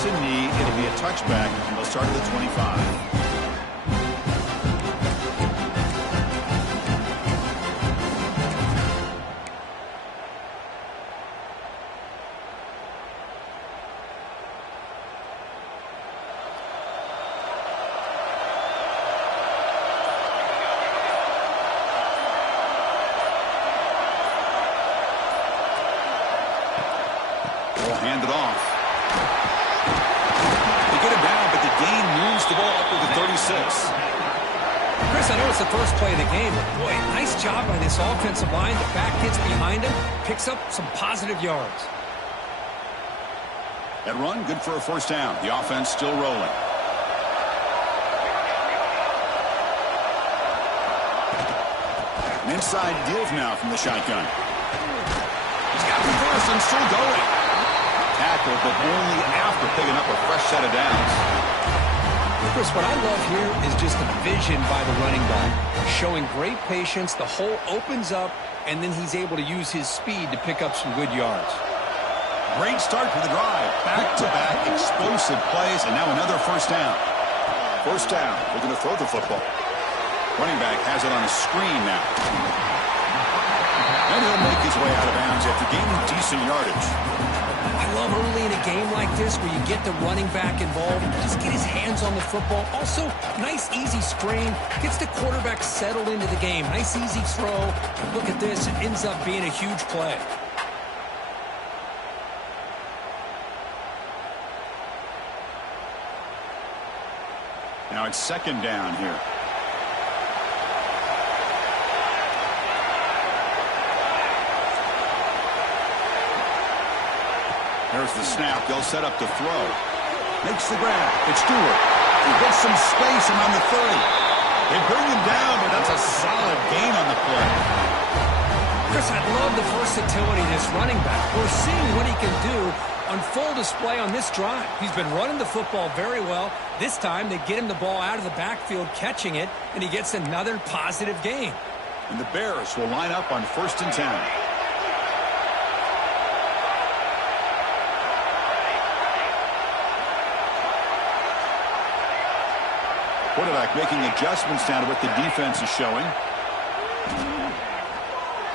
takes a knee. It'll be a touchback, and they'll start at the 25. Hand it off. They get him down, but the gain moves the ball up to the 36. Chris, I know it's the first play of the game, but boy, nice job by this offensive line. The back gets behind him, picks up some positive yards. That run, good for a first down. The offense still rolling. An inside deal now from the shotgun. He's got reverse and still going. Tackle, but only after picking up a fresh set of downs. Chris, what I love here is just the vision by the running back. Showing great patience, the hole opens up, and then he's able to use his speed to pick up some good yards. Great start for the drive. Back-to-back explosive plays, and now another first down. First down, they're going to throw the football. Running back has it on a screen now. And he'll make his way out of bounds after gaining decent yardage. I love early in a game like this where you get the running back involved, just get his hands on the football. Also, nice, easy screen, gets the quarterback settled into the game. Nice, easy throw. Look at this. It ends up being a huge play. Now it's second down here. There's the snap. They'll set up to throw. Makes the grab. It's Stewart. He gets some space and on the 30. They bring him down, but that's a solid gain on the play. Chris, I love the versatility of this running back. We're seeing what he can do on full display on this drive. He's been running the football very well. This time they get him the ball out of the backfield, catching it, and he gets another positive gain. And the Bears will line up on 1st and 10. Quarterback making adjustments down to what the defense is showing.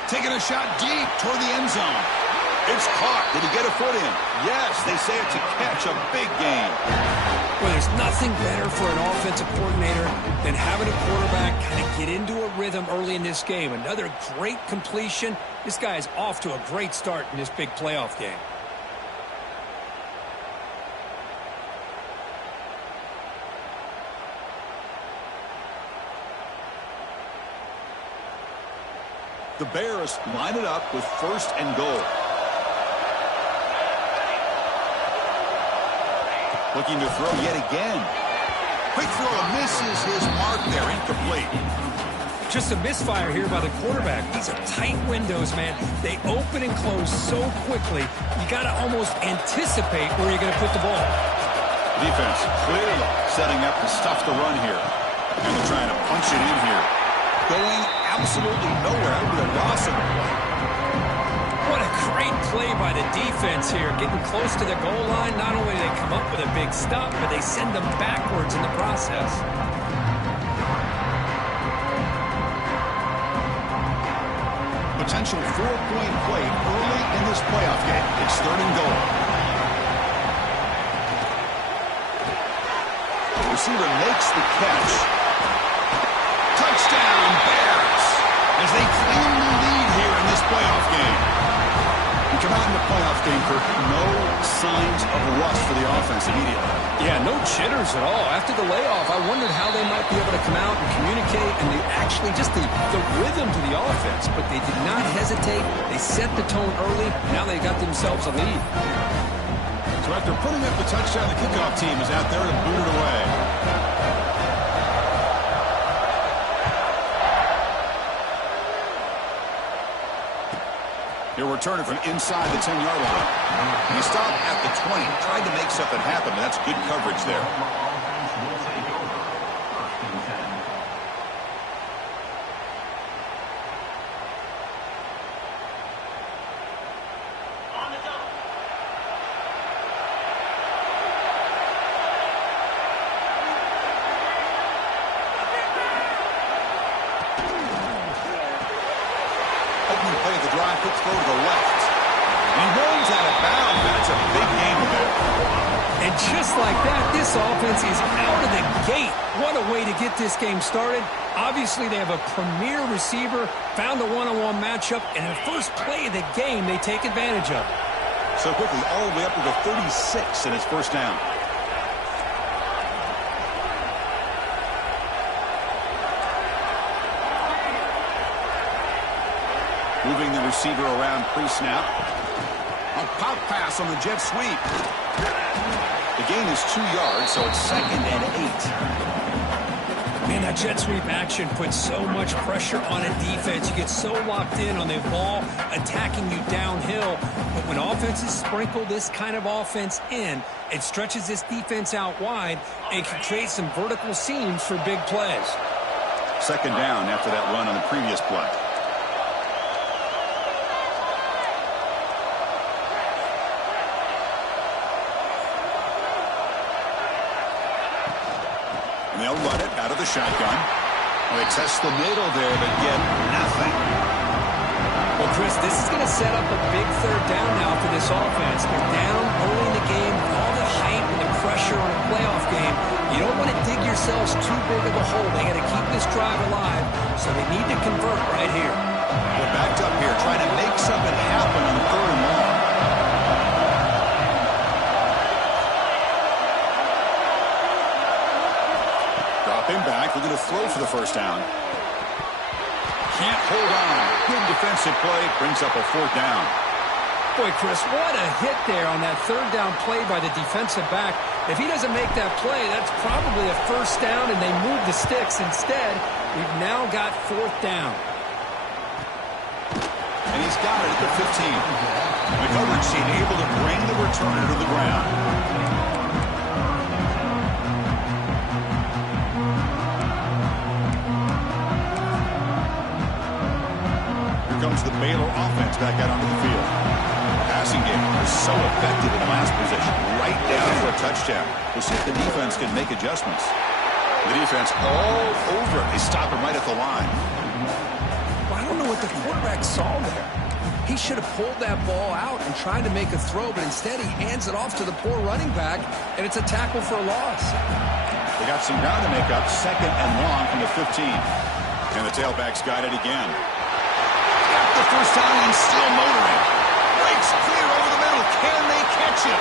Taking a shot deep toward the end zone. It's caught. Did he get a foot in? Yes, they say it's a catch, a big gain. Well, there's nothing better for an offensive coordinator than having a quarterback kind of get into a rhythm early in this game. Another great completion. This guy is off to a great start in this big playoff game. The Bears line it up with 1st and goal. Looking to throw yet again. Quick throw misses his mark there. Incomplete. Just a misfire here by the quarterback. These are tight windows, man. They open and close so quickly. You got to almost anticipate where you're going to put the ball. Defense clearly setting up to stuff the run here. And they're trying to punch it in here. Going absolutely nowhere with a loss of the play. What a great play by the defense here. Getting close to the goal line. Not only do they come up with a big stop, but they send them backwards in the process. Potential 4-point play early in this playoff game. It's 3rd and goal. The receiver makes the catch. Touchdown, Bears, as they cleanly lead here in this playoff game. We come out in the playoff game, Kirk, no signs of rust for the offense immediately. Yeah, no jitters at all. After the layoff, I wondered how they might be able to come out and communicate, and they actually just the rhythm to the offense, but they did not hesitate. They set the tone early. Now they got themselves a lead. So after putting up the touchdown, the kickoff team is out there to boot it away. He'll return it from inside the 10-yard line. He stopped at the 20, tried to make something happen, but that's good coverage there. throw to the left. And he rolls out of bounds. That's a big gain there. And just like that, this offense is out of the gate. What a way to get this game started. Obviously, they have a premier receiver, found a one-on-one matchup, and the first play of the game they take advantage of. So quickly, all the way up to the 36 and it's first down. Moving the receiver around pre-snap. A pop pass on the jet sweep. The gain is 2 yards, so it's 2nd and 8. Man, that jet sweep action puts so much pressure on a defense. You get so locked in on the ball attacking you downhill. But when offenses sprinkle this kind of offense in, it stretches this defense out wide and can create some vertical seams for big plays. 2nd down after that run on the previous play. And they'll run it out of the shotgun. Well, they test the middle there, but get nothing. Well, Chris, this is going to set up a big 3rd down now for this offense. They're down early in the game with all the hype and the pressure on a playoff game. You don't want to dig yourselves too big of a hole. They got to keep this drive alive, so they need to convert right here. They're backed up here trying to make something happen on 3rd and long. Him back, looking to throw for the first down. Can't hold on. Good defensive play, brings up a 4th down. Boy, Chris, what a hit there on that 3rd down play by the defensive back. If he doesn't make that play, that's probably a first down, and they move the sticks. Instead, we've now got 4th down. And he's got it at the 15. The coverage team able to bring the returner to the ground. Comes the Baylor offense back out onto the field. Passing game was so effective in the last position. Right down for a touchdown. We'll see if the defense can make adjustments. The defense all over it. They stop him right at the line. Well, I don't know what the quarterback saw there. He should have pulled that ball out and tried to make a throw, but instead he hands it off to the poor running back, and it's a tackle for a loss. They got some ground to make up. 2nd and long from the 15. And the tailback's got it again. The first down and still motoring. Breaks clear over the middle. Can they catch him?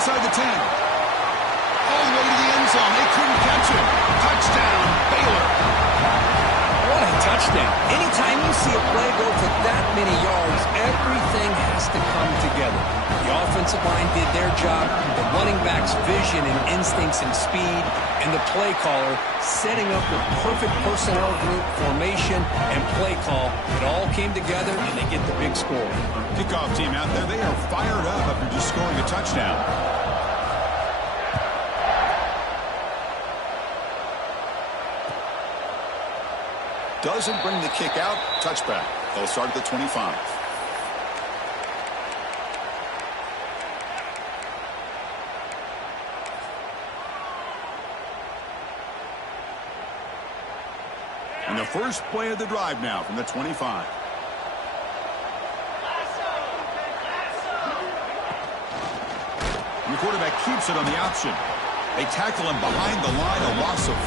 Inside the 10. All the way to the end zone. They couldn't catch him. Touchdown, Baylor. What a touchdown. Anytime you see a play go for that many yards, everything has to come together. The offensive line did their job, the running back's vision and instincts and speed, and the play caller setting up the perfect personnel group, formation, and play call. It all came together, and they get the big score. Kickoff team out there, they are fired up after just scoring a touchdown. Doesn't bring the kick out. Touchback. They'll start at the 25. And the first play of the drive now from the 25. And the quarterback keeps it on the option. They tackle him behind the line, a loss of 4.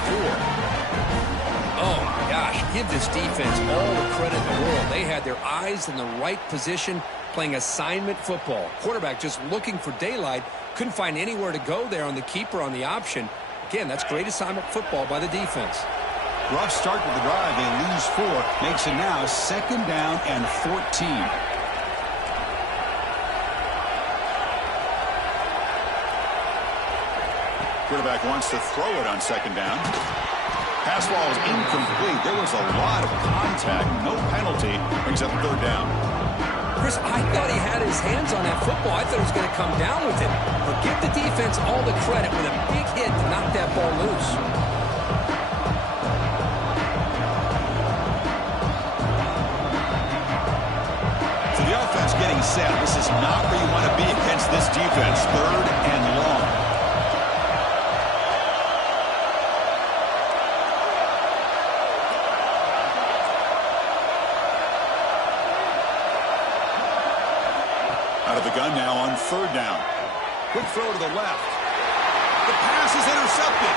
Oh, my gosh. Give this defense all the credit in the world. They had their eyes in the right position, playing assignment football. Quarterback just looking for daylight. Couldn't find anywhere to go there on the keeper on the option. Again, that's great assignment football by the defense. Rough start with the drive. They lose 4. Makes it now 2nd down and 14. Quarterback wants to throw it on 2nd down. Pass ball is incomplete. There was a lot of contact. No penalty. Brings up 3rd down. Chris, I thought he had his hands on that football. I thought he was going to come down with it. But give the defense all the credit with a big hit to knock that ball loose. So the offense getting set. This is not where you want to be against this defense. 3rd and long. third down. Quick throw to the left. The pass is intercepted.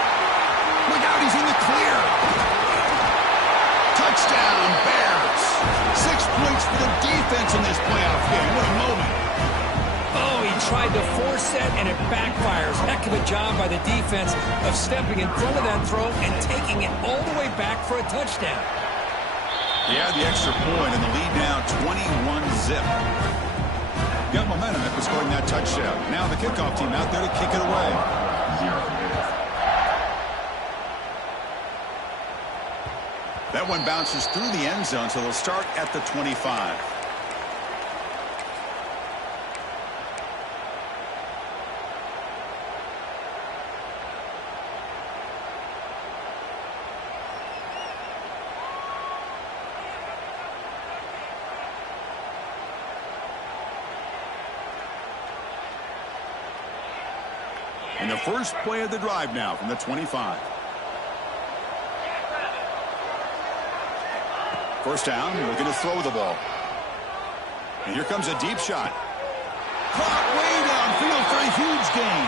Look out, he's in the clear. Touchdown, Bears. 6 points for the defense in this playoff game. What a moment. Oh, he tried to force it, and it backfires. Heck of a job by the defense of stepping in front of that throw and taking it all the way back for a touchdown. He had the extra point, and the lead now 21-zip. Got momentum after scoring that touchdown. Now the kickoff team out there to kick it away. That one bounces through the end zone, so they'll start at the 25. And the first play of the drive now from the 25. First down, looking to throw the ball. And here comes a deep shot. Caught way downfield for a huge gain.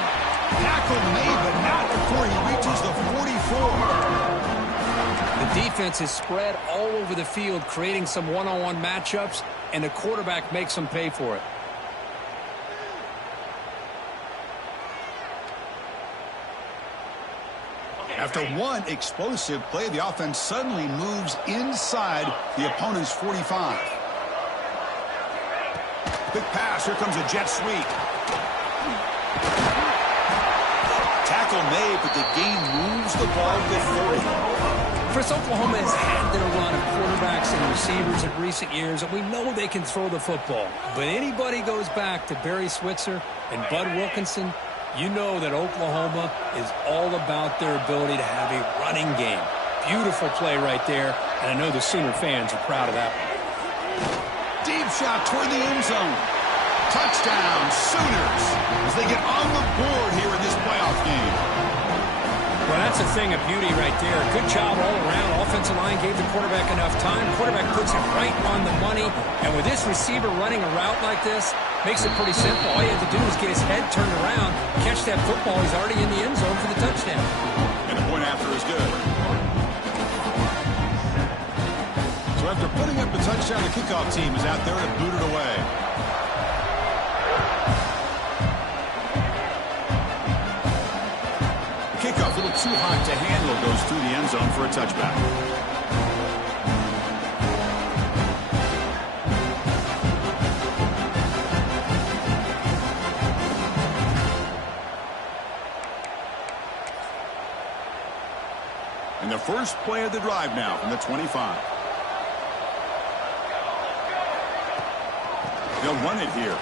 Tackle made, but not before he reaches the 44. The defense is spread all over the field, creating some one-on-one matchups, and the quarterback makes them pay for it. After one explosive play, the offense suddenly moves inside the opponent's 45. Big pass. Here comes a jet sweep. Tackle made, but the gain moves the ball to 30. First, Oklahoma has had their run of quarterbacks and receivers in recent years, and we know they can throw the football. But anybody goes back to Barry Switzer and Bud Wilkinson, you know that Oklahoma is all about their ability to have a running game. Beautiful play right there, and I know the Sooner fans are proud of that one. Deep shot toward the end zone. Touchdown, Sooners, as they get on the board here in this playoff game. Well, that's a thing of beauty right there. Good job all around. Offensive line gave the quarterback enough time. Quarterback puts it right on the money. And with this receiver running a route like this, makes it pretty simple. All you have to do is get his head turned around, catch that football. He's already in the end zone for the touchdown. And the point after is good. So after putting up the touchdown, the kickoff team is out there to boot it away. Kickoff, a little too hot to handle, goes through the end zone for a touchback. And the first play of the drive now from the 25. They'll run it here.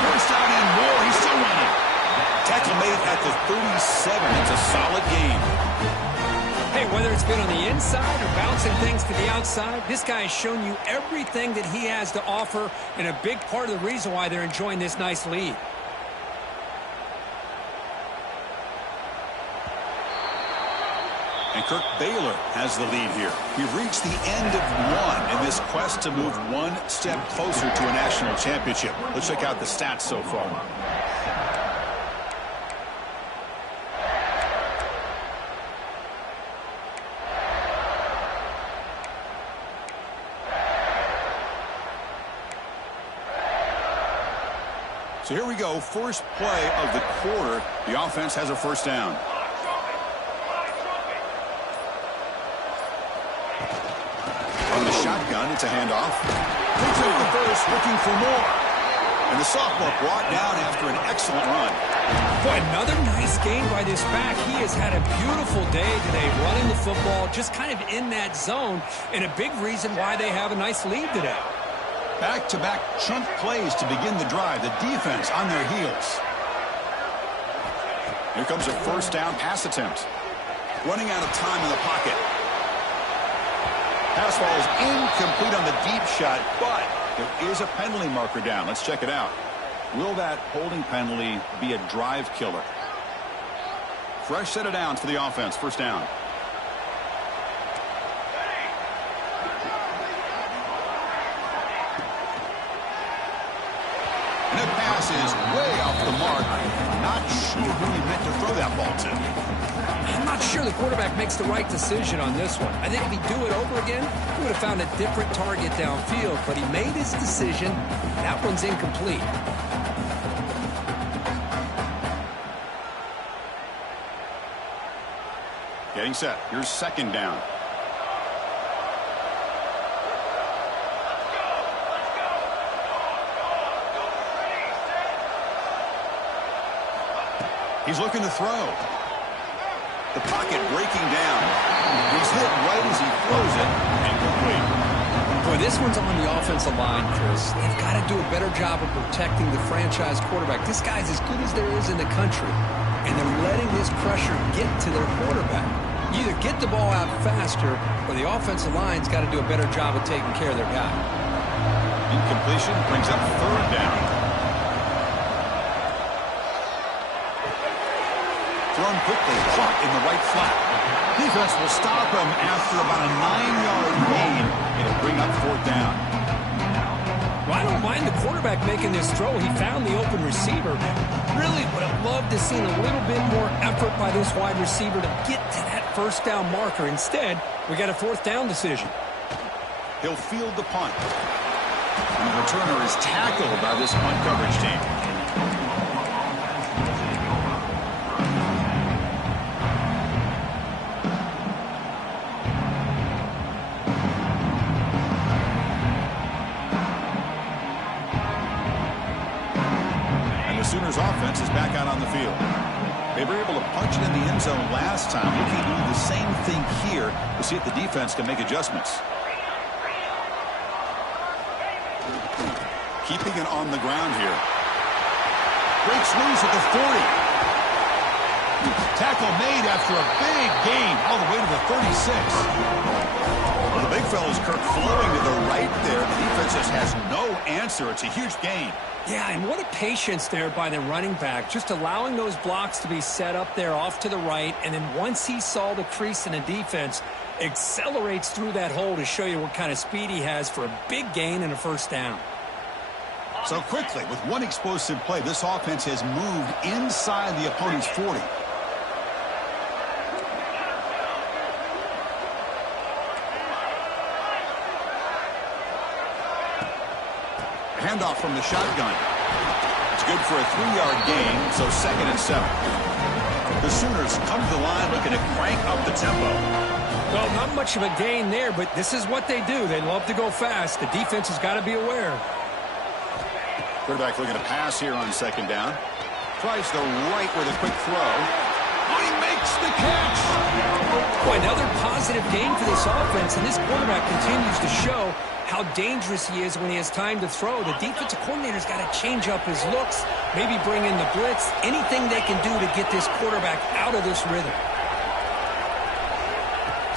First down and more. He's still running. Tackle made at the 37. It's a solid gain. Hey, whether it's been on the inside or bouncing things to the outside, this guy has shown you everything that he has to offer, and a big part of the reason why they're enjoying this nice lead. And Kirk Baylor has the lead here. We've reached the end of one in this quest to move one step closer to a national championship. Let's check out the stats so far. So here we go, first play of the quarter. The offense has a first down. On the shotgun, it's a handoff. Takes over the first, looking for more. And the sophomore brought down after an excellent run. Boy, another nice game by this back. He has had a beautiful day today running the football, just kind of in that zone, and a big reason why they have a nice lead today. Back-to-back chunk plays to begin the drive. The defense on their heels. Here comes a first down pass attempt. Running out of time in the pocket. Pass ball is incomplete on the deep shot, but there is a penalty marker down. Let's check it out. Will that holding penalty be a drive killer? Fresh set of downs for the offense. First down. And a pass pass is way off the mark. Not sure who he meant to throw that ball to. I'm not sure the quarterback makes the right decision on this one. I think if he'd do it over again, he would have found a different target downfield, but he made his decision. That one's incomplete. Getting set. Here's second down. He's looking to throw. The pocket breaking down. He's hit right as he throws it. Incomplete. Boy, this one's on the offensive line, Chris. They've got to do a better job of protecting the franchise quarterback. This guy's as good as there is in the country, and they're letting this pressure get to their quarterback. You either get the ball out faster, or the offensive line's got to do a better job of taking care of their guy. Incompletion brings up third down. Thrown quickly, caught in the right flat. Defense will stop him after about a 9-yard gain. It'll bring up fourth down. Well, I don't mind the quarterback making this throw. He found the open receiver. Really would have loved to see a little bit more effort by this wide receiver to get to that first down marker. Instead, we got a fourth down decision. He'll field the punt. And the returner is tackled by this punt coverage team. Sooners offense is back out on the field. They were able to punch it in the end zone last time. Looking to do the same thing here to see if the defense can make adjustments. Keeping it on the ground here. Breaks loose at the 40. Tackle made after a big gain all the way to the 36. Well, the big fella's Kirk flowing to the right there. The defense just has no answer. It's a huge gain. Yeah, and what a patience there by the running back, just allowing those blocks to be set up there off to the right, and then once he saw the crease in the defense, accelerates through that hole to show you what kind of speed he has for a big gain and a first down. So quickly, with one explosive play, this offense has moved inside the opponent's 40. Handoff from the shotgun. It's good for a 3-yard gain, so 2nd and 7. The Sooners come to the line looking to crank up the tempo. Well, not much of a gain there, but this is what they do. They love to go fast. The defense has got to be aware. Quarterback looking to pass here on 2nd down. Tries the right with a quick throw. Oh, he makes the catch! Boy, another positive gain for this offense, and this quarterback continues to show how dangerous he is when he has time to throw. The defensive coordinator's got to change up his looks, maybe bring in the blitz, anything they can do to get this quarterback out of this rhythm.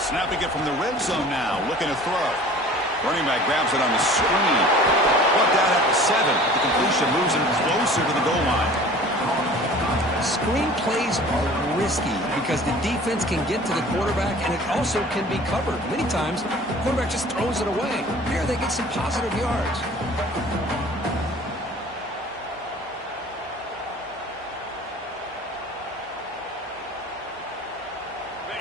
Snapping it from the red zone now, looking to throw. Running back grabs it on the screen. Brought down at the 7. The completion moves him closer to the goal line. Screen plays are risky because the defense can get to the quarterback, and it also can be covered. Many times, the quarterback just throws it away. Here, they get some positive yards.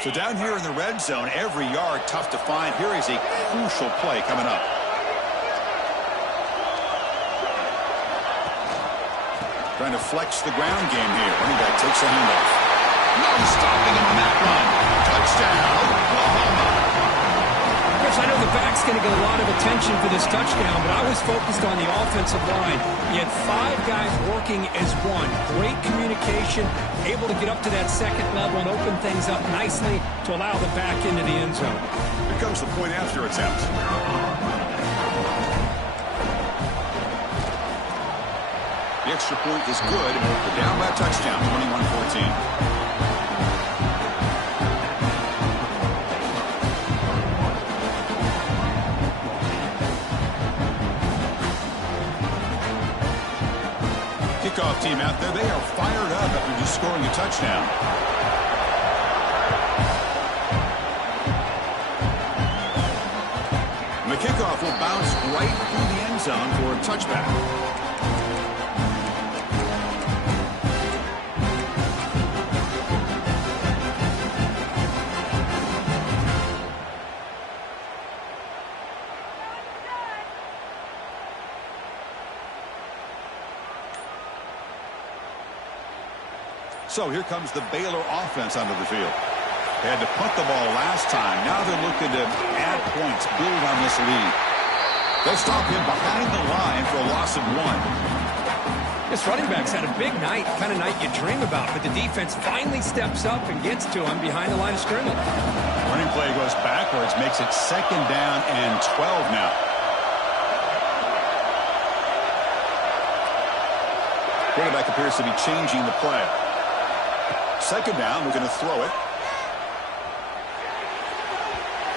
So down here in the red zone, every yard tough to find. Here is a crucial play coming up. Trying to flex the ground game here. Running back takes a handoff. No stopping him on that run. Touchdown, Oklahoma. Chris, I know the back's going to get a lot of attention for this touchdown, but I was focused on the offensive line. You had 5 guys working as one. Great communication, able to get up to that 2nd level and open things up nicely to allow the back into the end zone. Here comes the point after attempt. The extra point is good. We're down by a touchdown, 21-14. Kickoff team out there, they are fired up after just scoring a touchdown. And the kickoff will bounce right through the end zone for a touchback. So here comes the Baylor offense onto the field. They had to punt the ball last time. Now they're looking to add points, build on this lead. They'll stop him behind the line for a loss of 1. This running back's had a big night, kind of night you dream about, but the defense finally steps up and gets to him behind the line of scrimmage. Running play goes backwards, makes it 2nd down and 12 now. Quarterback appears to be changing the play. 2nd down, we're going to throw it.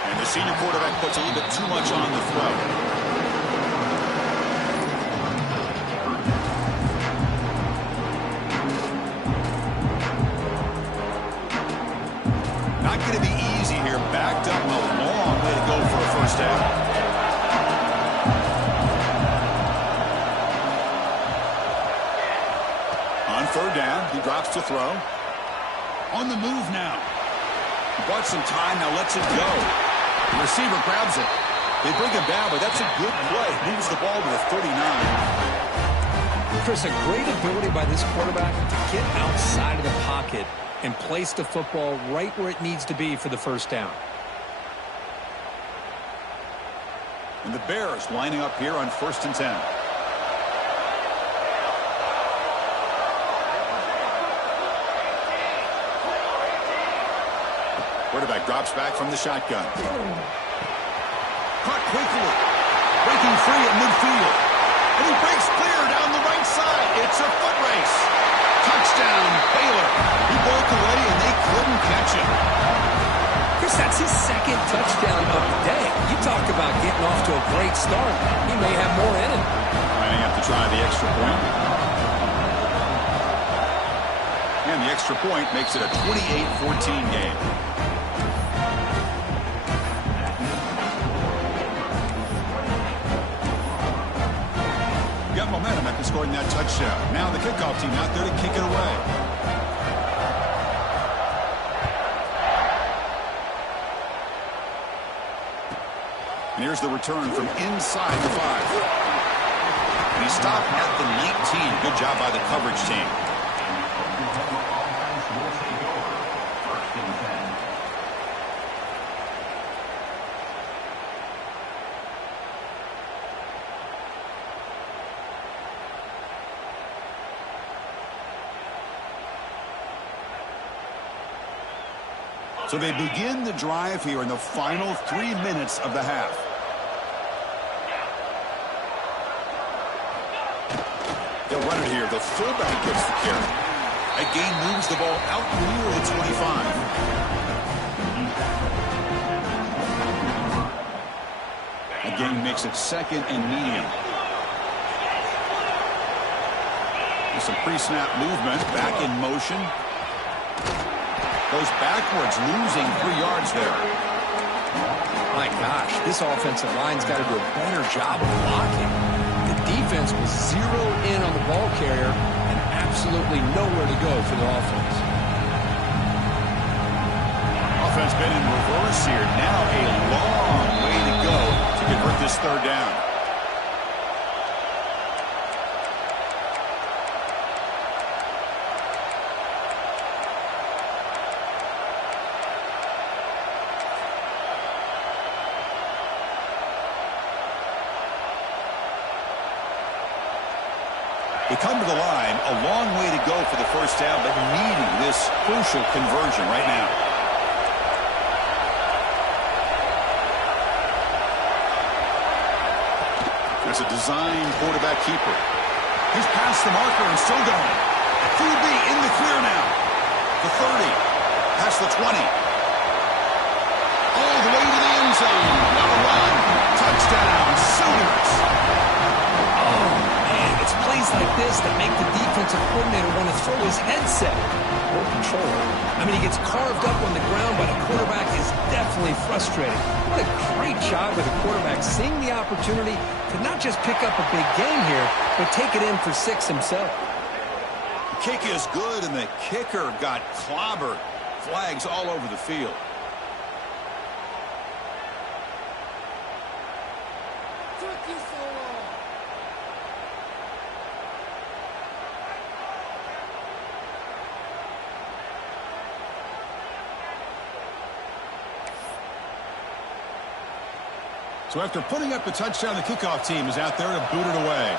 And the senior quarterback puts a little bit too much on the throw. Not going to be easy here. Backed up, a long way to go for a 1st down. On 3rd down, he drops to throw. On the move now. He bought some time, now lets it go. The receiver grabs it. They bring him down, but that's a good play. Moves the ball to the 39. Chris, a great ability by this quarterback to get outside of the pocket and place the football right where it needs to be for the 1st down. And the Bears lining up here on 1st and 10. Quarterback drops back from the shotgun. Caught quickly. Breaking free at midfield. And he breaks clear down the right side. It's a foot race. Touchdown, Baylor. He broke away and they couldn't catch him. Chris, that's his 2nd touchdown of the day. You talk about getting off to a great start. He may have more in him. Lining up to try the extra point. And the extra point makes it a 28-14 game. Got momentum after scoring that touchdown. Now the kickoff team out there to kick it away. And here's the return from inside the 5. And he stopped at the 19. Good job by the coverage team. So they begin the drive here in the final 3 minutes of the half. They'll run it here. The fullback gets the carry. A gain moves the ball out near the 25. A gain makes it 2nd and medium. With some pre-snap movement, back in motion. Goes backwards, losing 3 yards there. My gosh, this offensive line's got to do a better job of blocking. The defense was zeroed in on the ball carrier and absolutely nowhere to go for the offense. Offense been in reverse here. Now a long way to go to convert this 3rd down. They come to the line, a long way to go for the 1st down, but needing this crucial conversion right now. There's a design quarterback keeper. He's past the marker and still going. QB in the clear now. The 30, past the 20. All the way to the end zone. On a run. Touchdown, Sooners. It's plays like this that make the defensive coordinator want to throw his headset or controller. I mean, he gets carved up on the ground by the quarterback is definitely frustrating. What a great job with the quarterback seeing the opportunity to not just pick up a big game here, but take it in for 6 himself. The kick is good, and the kicker got clobbered. Flags all over the field. So after putting up the touchdown, the kickoff team is out there to boot it away.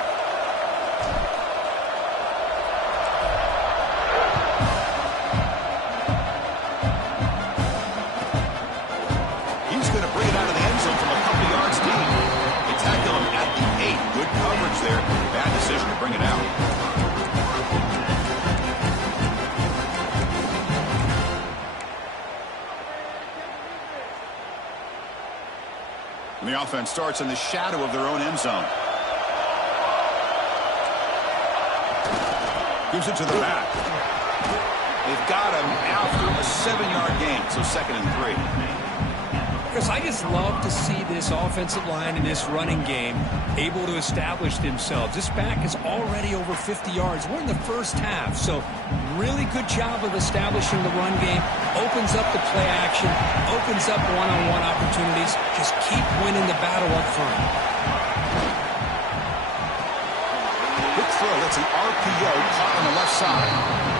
He's going to bring it out of the end zone from a couple yards deep. They tackle him at the 8. Good coverage there. Bad decision to bring it out. And the offense starts in the shadow of their own end zone. Gives it to the back. They've got him after a 7-yard gain, so 2nd and 3. Chris, I just love to see this offensive line and this running game able to establish themselves. This back is already over 50 yards. We're in the first half, so really good job of establishing the run game. Opens up the play action, opens up one-on-one opportunities. Just keep winning the battle up front. Quick throw. That's an RPO caught on the left side.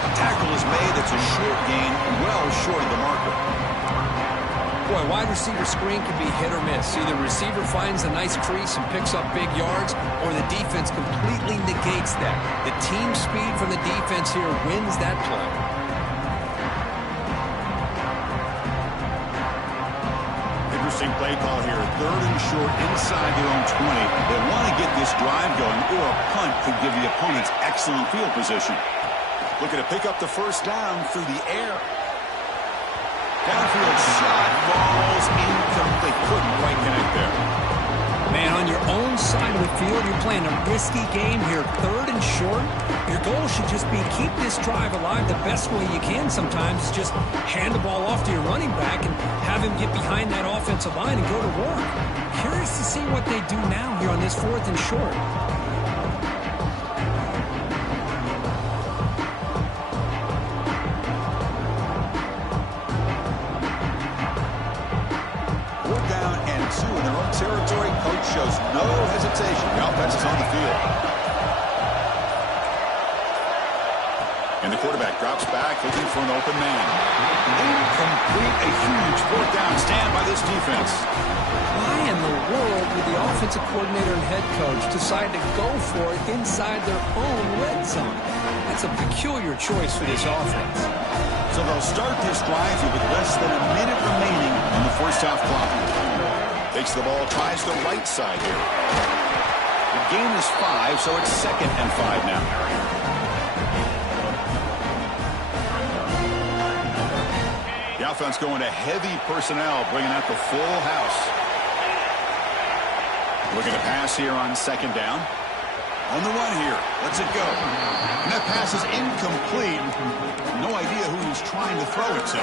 A tackle is made. It's a short gain, well short of the marker. Boy, wide receiver screen can be hit or miss. Either receiver finds a nice crease and picks up big yards, or the defense completely negates that. The team speed from the defense here wins that play. Interesting play call here. 3rd and short inside their own 20. They want to get this drive going, or a punt could give the opponents excellent field position. Looking to pick up the first down through the air. Downfield shot, falls incomplete. Couldn't quite connect there. Man, on your own side of the field, you're playing a risky game here. 3rd and short. Your goal should just be keep this drive alive the best way you can sometimes. Just hand the ball off to your running back and have him get behind that offensive line and go to work. Curious to see what they do now here on this 4th and short. Territory. Coach shows no hesitation. The offense is on the field. And the quarterback drops back, looking for an open man. Incomplete. A huge 4th down stand by this defense. Why in the world would the offensive coordinator and head coach decide to go for it inside their own red zone? That's a peculiar choice for this offense. So they'll start this drive here with less than a minute remaining in the first half clock. Takes the ball, tries the right side here. The gain is 5, so it's 2nd and 5 now. The offense going to heavy personnel, bringing out the full house. Looking to pass here on 2nd down. On the run here. Lets it go. And that pass is incomplete. No idea who he's trying to throw it to.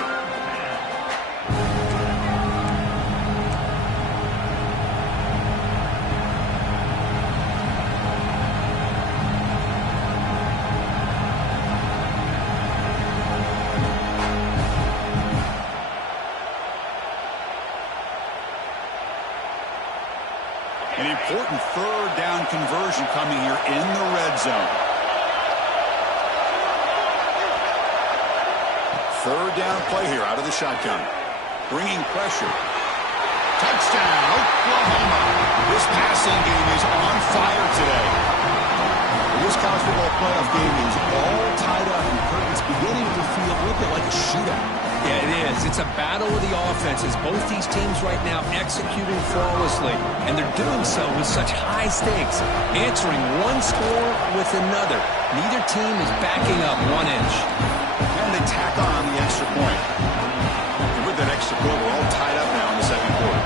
An important 3rd down conversion coming here in the red zone. 3rd down play here out of the shotgun. Bringing pressure. Touchdown, Oklahoma. This passing game is on fire today. This college football playoff game is all tied up, and it's beginning to feel a little bit like a shootout. Yeah, it is. It's a battle of the offenses. Both these teams right now executing flawlessly, and they're doing so with such high stakes, answering one score with another. Neither team is backing up 1 inch. And they tack on the extra point. And with that extra point, we're all tied up now in the 2nd quarter.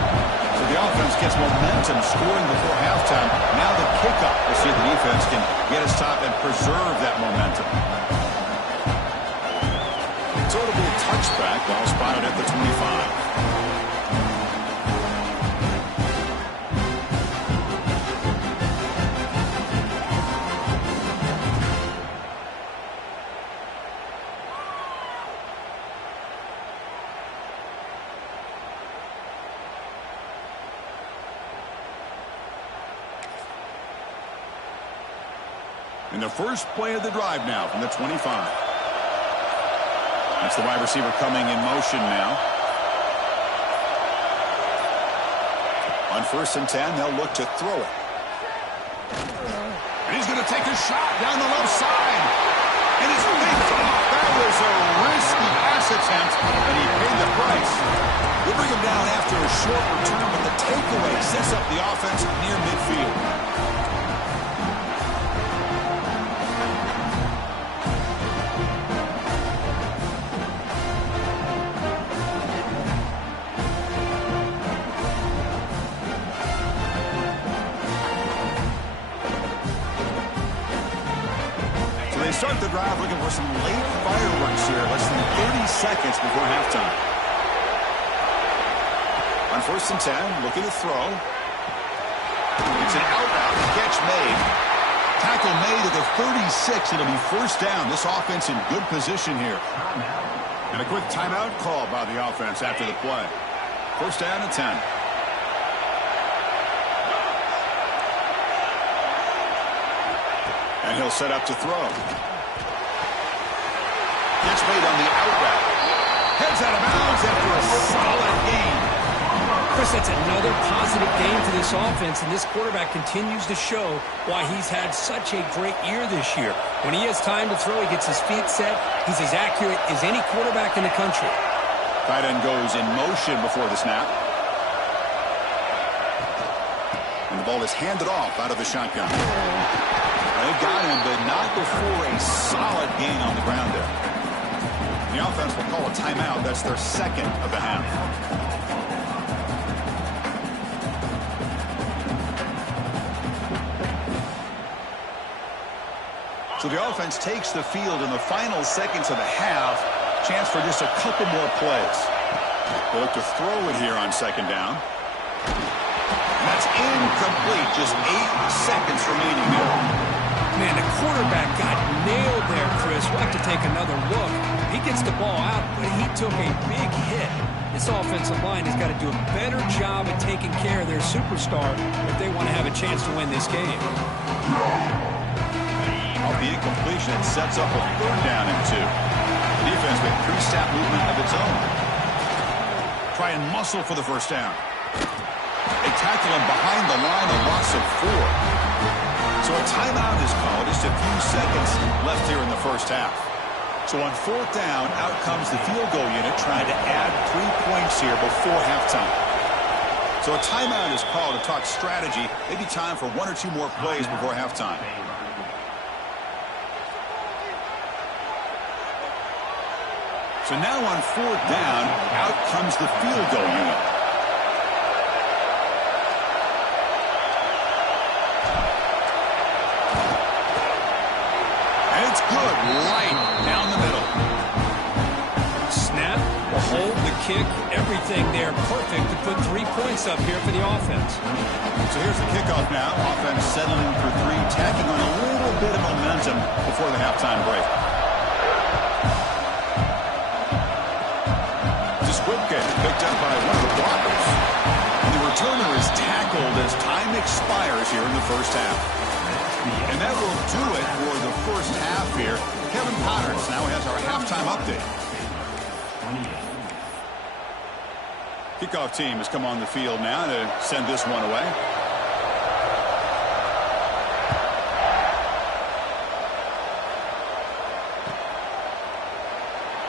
So the offense gets momentum scoring before halftime. Now the kickoff. We'll see if the defense can get us top and preserve that momentum. So it'll be a touchback. Ball spotted at the 25. And the first play of the drive now from the 25. That's the wide receiver coming in motion now. On 1st and 10, they'll look to throw it. And he's going to take a shot down the left side. And it's picked off. That was a risky pass attempt, and he paid the price. We'll bring him down after a short return, but the takeaway sets up the offense near midfield. Start the drive looking for some late fireworks here. Less than 30 seconds before halftime. On 1st and 10, looking to throw. It's an out-route. Catch made. Tackle made at the 36. It'll be 1st down. This offense in good position here. And a quick timeout call by the offense after the play. 1st down and 10. And he'll set up to throw. Catch made on the out route. Heads out of bounds after a solid gain. Chris, that's another positive game for this offense, and this quarterback continues to show why he's had such a great year this year. When he has time to throw, he gets his feet set. He's as accurate as any quarterback in the country. Tight end goes in motion before the snap. And the ball is handed off out of the shotgun. They got him, but not before a solid gain on the ground there. The offense will call a timeout. That's their 2nd of the half. So the offense takes the field in the final seconds of the half. Chance for just a couple more plays. They look to throw it here on 2nd down. And that's incomplete. Just 8 seconds remaining there. Man, the quarterback got nailed there, Chris. We'll have to take another look. He gets the ball out, but he took a big hit. This offensive line has got to do a better job of taking care of their superstar if they want to have a chance to win this game. Off the incompletion, it sets up a 3rd down and 2. The defense with pre-snap movement of its own. Try and muscle for the 1st down. They tackle him behind the line, a loss of 4. So a timeout is called. Just a few seconds left here in the 1st half. So on 4th down, out comes the field goal unit trying to add 3 points here before halftime. So a timeout is called to talk strategy. Maybe time for 1 or 2 more plays before halftime. So now on 4th down, out comes the field goal unit. Good, right down the middle. Snap, the hold, the kick, everything there perfect to put 3 points up here for the offense. So here's the kickoff now. Offense settling for 3, tacking on a little bit of momentum before the halftime break. It's a squib kick picked up by one of the blockers. And the returner is tackled as time expires here in the 1st half. And that will do it for the 1st half here. Kevin Potters now has our halftime update. Kickoff team has come on the field now to send this one away.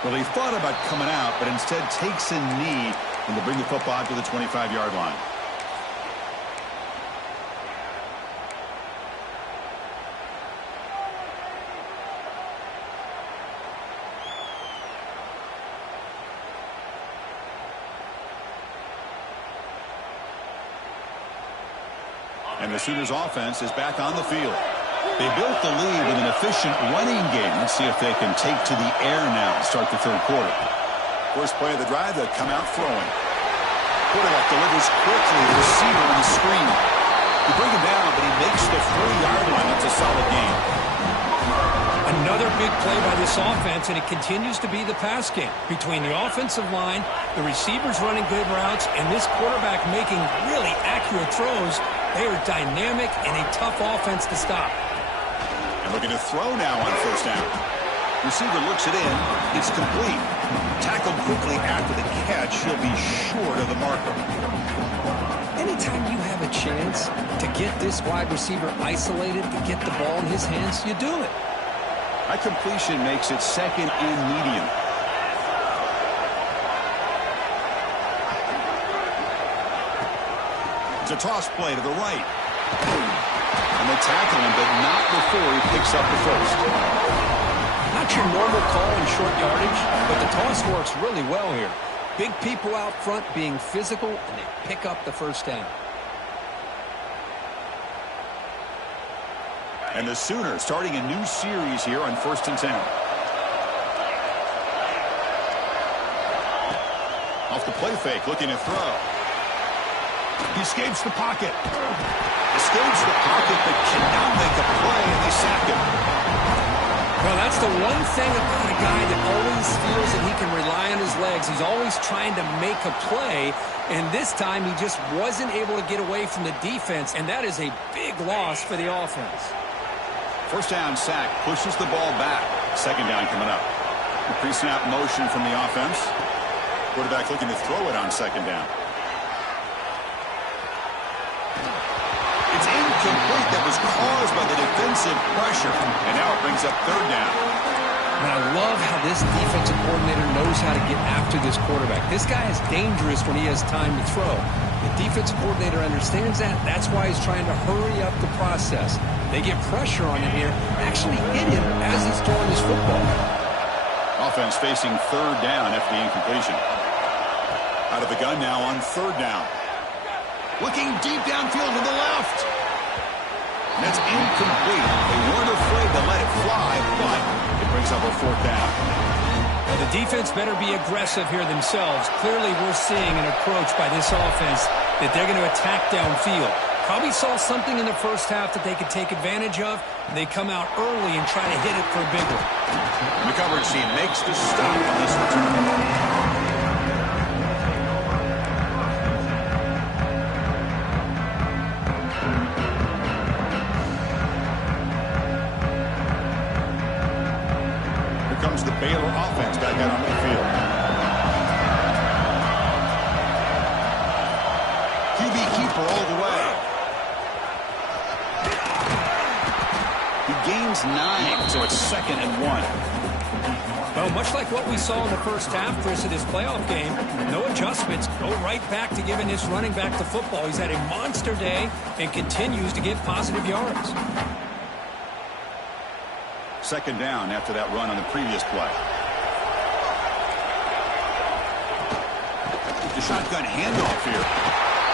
Well, he thought about coming out, but instead takes a knee and to bring the football to the 25-yard line. And the Sooners offense is back on the field. They built the lead with an efficient running game. Let's see if they can take to the air now to start the 3rd quarter. First play of the drive, they'll come out throwing. Quarterback delivers quickly. The receiver on the screen. You bring him down, but he makes the 40-yard line. That's a solid game. Another big play by this offense, and it continues to be the pass game. Between the offensive line, the receivers running good routes, and this quarterback making really accurate throws, they are dynamic and a tough offense to stop. And looking to throw now on 1st down. Receiver looks it in. It's complete. Tackled quickly after the catch. He'll be short of the marker. Anytime you have a chance to get this wide receiver isolated, to get the ball in his hands, you do it. That completion makes it second and medium. It's a toss play to the right. And they tackle him, but not before he picks up the first. Not your normal call in short yardage, but the toss works really well here. Big people out front being physical, and they pick up the first down. And the Sooners starting a new series here on 1st and 10. Off the play fake, looking to throw. He escapes the pocket. Escapes the pocket, but cannot make a play, and they sack him. Well, that's the one thing about a guy that always feels that he can rely on his legs. He's always trying to make a play, and this time he just wasn't able to get away from the defense, and that is a big loss for the offense. First down sack, pushes the ball back. Second down coming up. The pre-snap motion from the offense. Quarterback looking to throw it on second down. It's incomplete. That was caused by the defensive pressure. And now it brings up third down. And I love how this defensive coordinator knows how to get after this quarterback. This guy is dangerous when he has time to throw. The defensive coordinator understands that. That's why he's trying to hurry up the process. They get pressure on him here, actually hit him as he's throwing his football. Offense facing third down after the incompletion. Out of the gun now on third down. Looking deep downfield to the left. That's incomplete. They weren't afraid to let it fly, but it brings up a fourth down. Well, the defense better be aggressive here themselves. Clearly, we're seeing an approach by this offense that they're going to attack downfield. Probably saw something in the first half that they could take advantage of. They come out early and try to hit it for a big one. The coverage team makes the stop on this return. The Baylor offense back out onto the field. QB keeper all the way. He gains 9, so it's 2nd and 1. Well, much like what we saw in the first half, Chris, of this playoff game, no adjustments. Go right back to giving this running back the football. He's had a monster day and continues to get positive yards. Second down after that run on the previous play. The shotgun handoff here.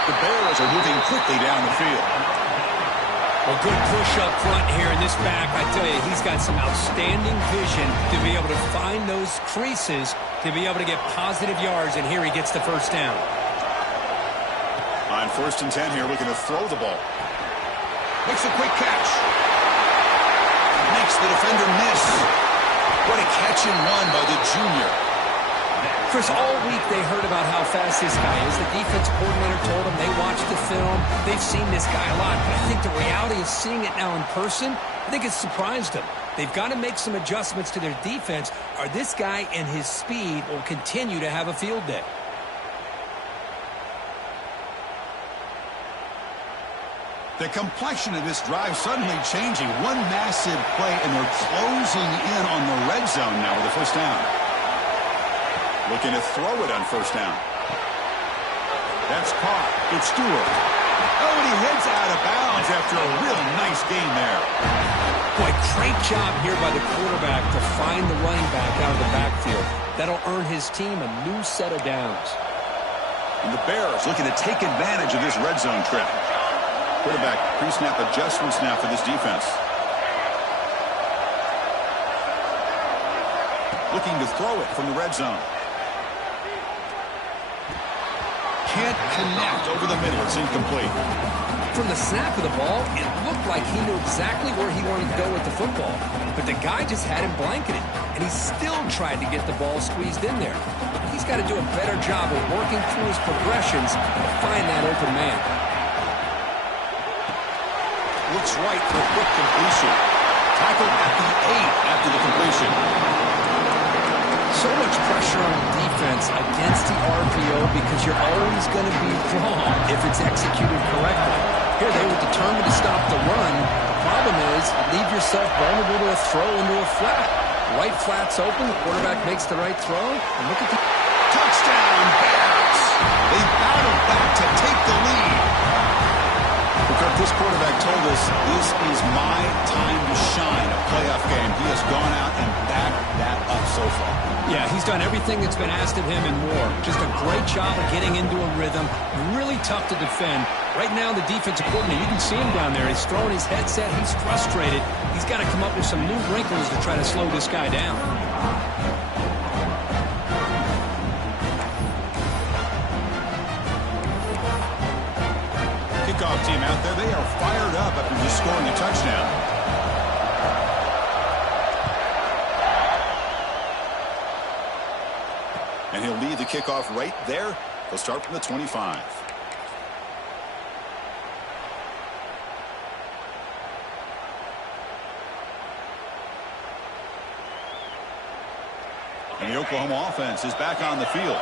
The Bears are moving quickly down the field. Well, good push up front here in this back. I tell you, he's got some outstanding vision to be able to find those creases, to be able to get positive yards, and here he gets the first down. On 1st and 10 here, looking to throw the ball. Makes a quick catch. Makes the defender miss. What a catch and run by the junior. Chris, all week they heard about how fast this guy is. The defense coordinator told them they watched the film. They've seen this guy a lot. But I think the reality of seeing it now in person, I think it's surprised them. They've got to make some adjustments to their defense, or this guy and his speed will continue to have a field day. The complexion of this drive suddenly changing. One massive play, and they're closing in on the red zone now with the first down. Looking to throw it on first down. That's caught. It's Stewart. Oh, and he heads out of bounds after a real nice gain there. Boy, great job here by the quarterback to find the running back out of the backfield. That'll earn his team a new set of downs. And the Bears looking to take advantage of this red zone trip. Quarterback pre-snap adjustments now for this defense. Looking to throw it from the red zone. Can't connect over the middle. It's incomplete. From the snap of the ball, it looked like he knew exactly where he wanted to go with the football. But the guy just had him blanketed, and he still tried to get the ball squeezed in there. He's got to do a better job of working through his progressions to find that open man. Looks right for a quick completion. Tackled at the 8 after the completion. so much pressure on the defense against the RPO because you're always going to be wrong if it's executed correctly. Here they were determined to stop the run. The problem is you leave yourself vulnerable to a throw into a flat. Right flat's open, the quarterback makes the right throw, and look at the touchdown Bears. They battled back to take the lead. Kirk, this quarterback told us this is my time to shine, a playoff game. He has gone out and backed that up so far. Yeah, he's done everything that's been asked of him and more. Just a great job of getting into a rhythm. Really tough to defend. Right now, the defensive coordinator, you can see him down there. He's throwing his headset. He's frustrated. He's got to come up with some new wrinkles to try to slow this guy down. Kickoff team out there, they are fired up after just scoring a touchdown. And he'll lead the kickoff right there. He'll start from the 25. And the Oklahoma offense is back on the field.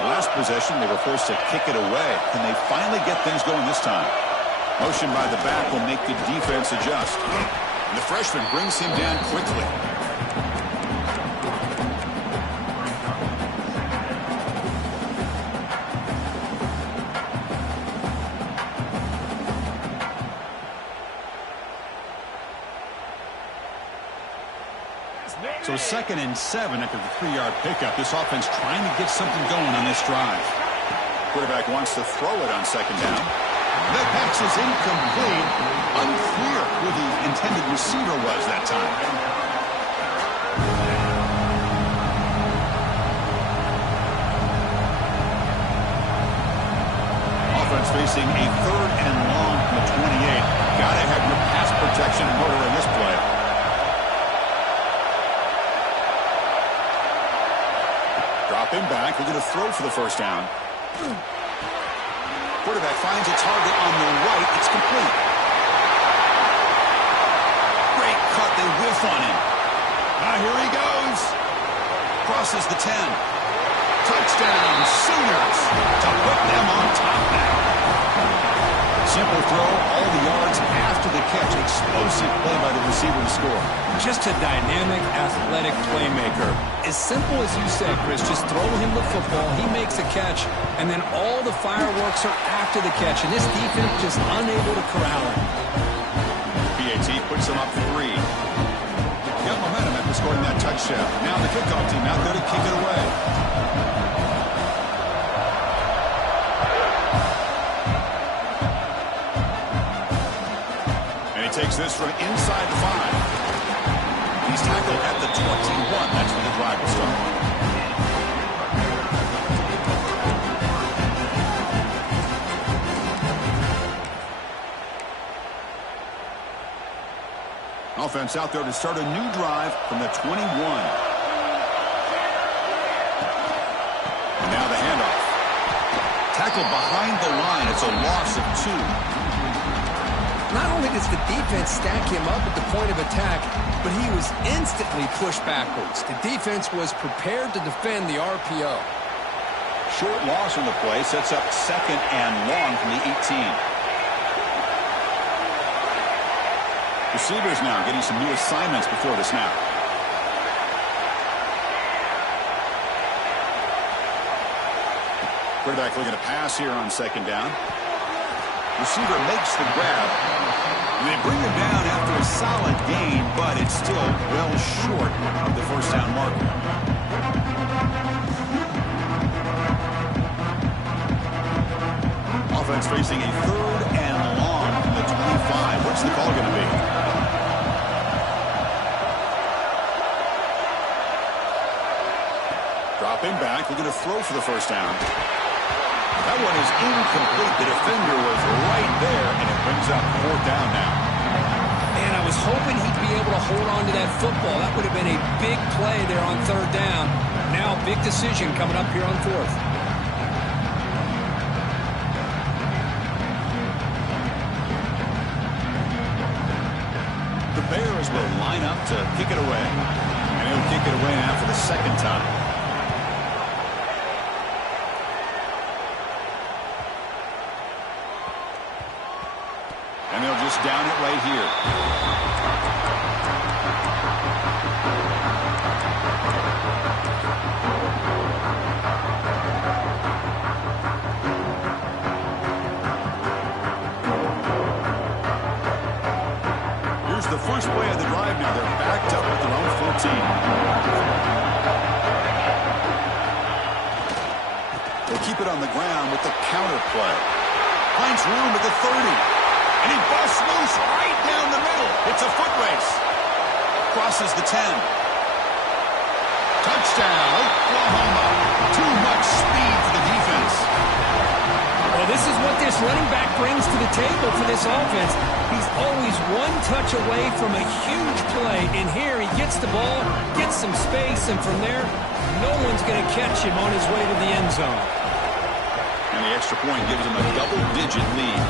Last possession, they were forced to kick it away. Can they finally get things going this time? Motion by the back will make the defense adjust. And the freshman brings him down quickly. So 2nd and 7 after the 3-yard pickup. This offense trying to get something going on this drive. Quarterback wants to throw it on 2nd down. That pass is incomplete. Unclear who the intended receiver was that time. Offense facing a 3rd and long from the 28. Gotta have your pass protection in order in this play. Dropping back, we're going to throw for the 1st down. Quarterback finds a target on the right. It's complete. Great cut. They whiff on him. Here he goes. Crosses the 10. Touchdown, Sooners, to put them on top now. Simple throw, all the yards after the catch. Explosive play by the receiver to score. Just a dynamic, athletic playmaker. As simple as you said, Chris, just throw him the football, he makes a catch, and then all the fireworks are after the catch, and this defense just unable to corral him. PAT puts him up 3. Got momentum after scoring that touchdown. Now the kickoff team out there to kick it away. Takes this from inside the 5. He's tackled at the 21. That's where the drive will start. Offense out there to start a new drive from the 21. And now the handoff. Tackled behind the line. It's a loss of 2. Not only does the defense stack him up at the point of attack, but he was instantly pushed backwards. The defense was prepared to defend the RPO. Short loss on the play sets up 2nd and long from the 18. Receivers now getting some new assignments before the snap. Quarterback looking to pass here on 2nd down. Receiver makes the grab. And they bring him down after a solid gain, but it's still well short of the 1st down marker. Offense facing a 3rd and long from the 25. What's the call going to be? Dropping back, looking to throw for the 1st down. That one is incomplete. The defender was right there, and it brings up 4th down now. Man, I was hoping he'd be able to hold on to that football. That would have been a big play there on 3rd down. Now, big decision coming up here on 4th. The Bears will line up to kick it away. And he'll kick it away now for the second time. And they'll just down it right here. The first play of the drive now. They're backed up at their own 14. They'll keep it on the ground with the counter play. Finds room at the 30. And he busts loose right down the middle. It's a foot race. Crosses the 10. Touchdown, Oklahoma. Too much speed for the defense. Well, this is what this running back brings to the table for this offense. He's always one touch away from a huge play. And here he gets the ball, gets some space, and from there, no one's going to catch him on his way to the end zone. And the extra point gives him a double-digit lead.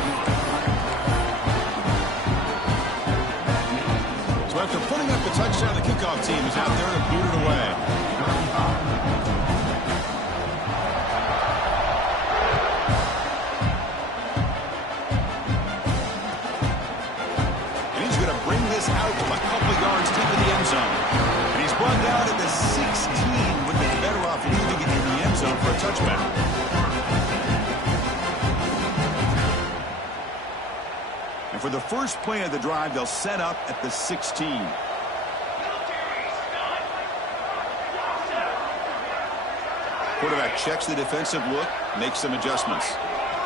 So after putting up the touchdown, the kickoff team is out there to boot it away. Out a couple yards deep in the end zone. And he's brought down at the 16, with the better off leaving it in the end zone for a touchback. And for the first play of the drive, they'll set up at the 16. Quarterback checks the defensive look, makes some adjustments.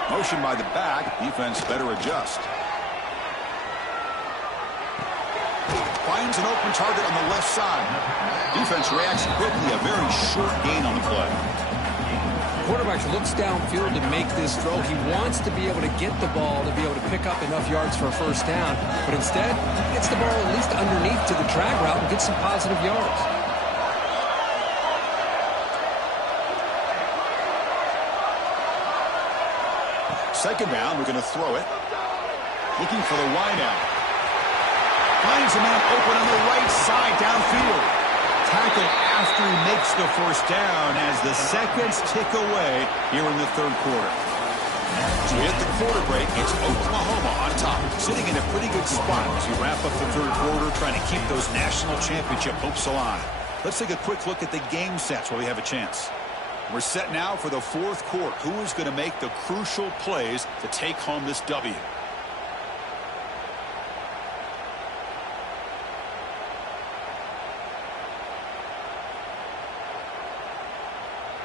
Motion by the back, defense better adjust. Finds an open target on the left side. Defense reacts quickly, a very short gain on the play. Quarterback looks downfield to make this throw. He wants to be able to get the ball to be able to pick up enough yards for a first down, but instead, he gets the ball at least underneath to the drag route and gets some positive yards. Second down, we're going to throw it. Looking for the wideout. Finds a man open on the right side downfield. Tackled after he makes the first down as the seconds tick away here in the third quarter. So we hit the quarter break. It's Oklahoma on top, sitting in a pretty good spot as we wrap up the third quarter, trying to keep those national championship hopes alive. Let's take a quick look at the game sets while we have a chance. We're set now for the fourth quarter. Who is going to make the crucial plays to take home this W?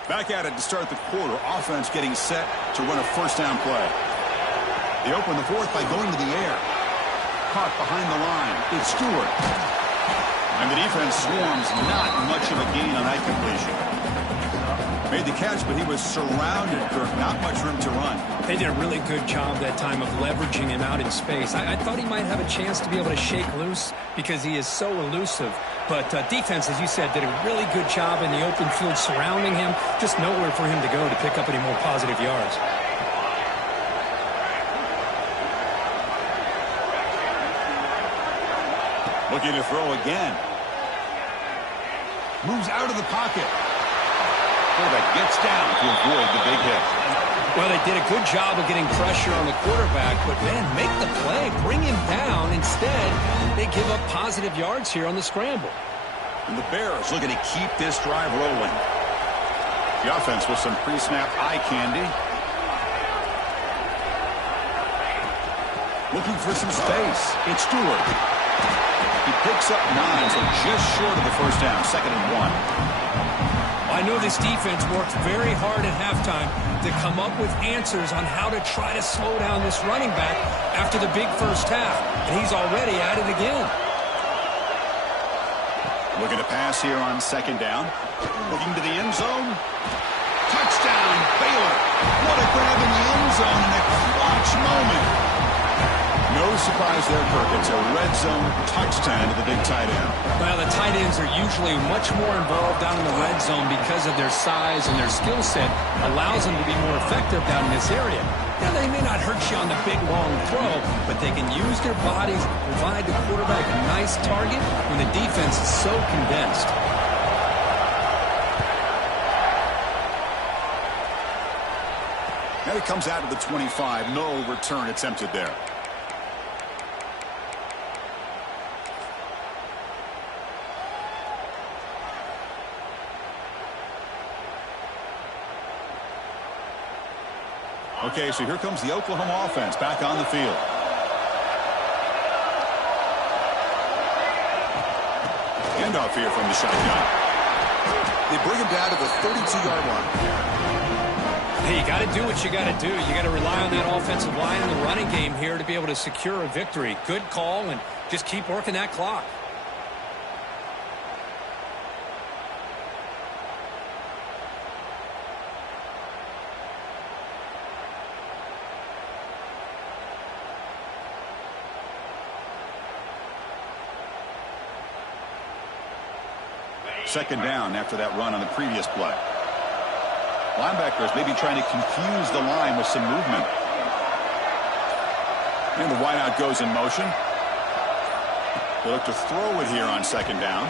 Back at it to start the quarter. Offense getting set to run a first down play. They open the fourth by going to the air. Caught behind the line. It's Stewart. And the defense swarms. Not much of a gain on that completion. Made the catch, but he was surrounded, Kirk. Not much room to run. They did a really good job that time of leveraging him out in space. I thought he might have a chance to be able to shake loose because he is so elusive. But defense, as you said, did a really good job in the open field surrounding him. Just nowhere for him to go to pick up any more positive yards. Looking to throw again. Moves out of the pocket. Quarterback gets down to avoid the big hit. Well, they did a good job of getting pressure on the quarterback, but, man, make the play. Bring him down. Instead, they give up positive yards here on the scramble. And the Bears looking to keep this drive rolling. The offense with some pre-snap eye candy. Looking for some space. It's Stewart. He picks up 9, so just short of the first down. 2nd and 1. I know this defense worked very hard at halftime to come up with answers on how to try to slow down this running back after the big first half, and he's already at it again. Looking to pass here on 2nd down. Looking to the end zone. Touchdown, Baylor. What a grab in the end zone in a clutch moment. No surprise there, Kirk. It's a red zone touchdown to the big tight end. Well, the tight ends are usually much more involved down in the red zone because of their size and their skill set allows them to be more effective down in this area. Now, they may not hurt you on the big, long throw, but they can use their bodies to provide the quarterback a nice target when the defense is so condensed. And it comes out of the 25. No return attempted there. Okay, so here comes the Oklahoma offense back on the field. Handoff here from the shotgun. They bring him down to the 32-yard line. Hey, you got to do what you got to do. You got to rely on that offensive line and the running game here to be able to secure a victory. Good call, and just keep working that clock. Second down after that run on the previous play. Linebackers maybe trying to confuse the line with some movement. And the wideout goes in motion. They look to throw it here on second down.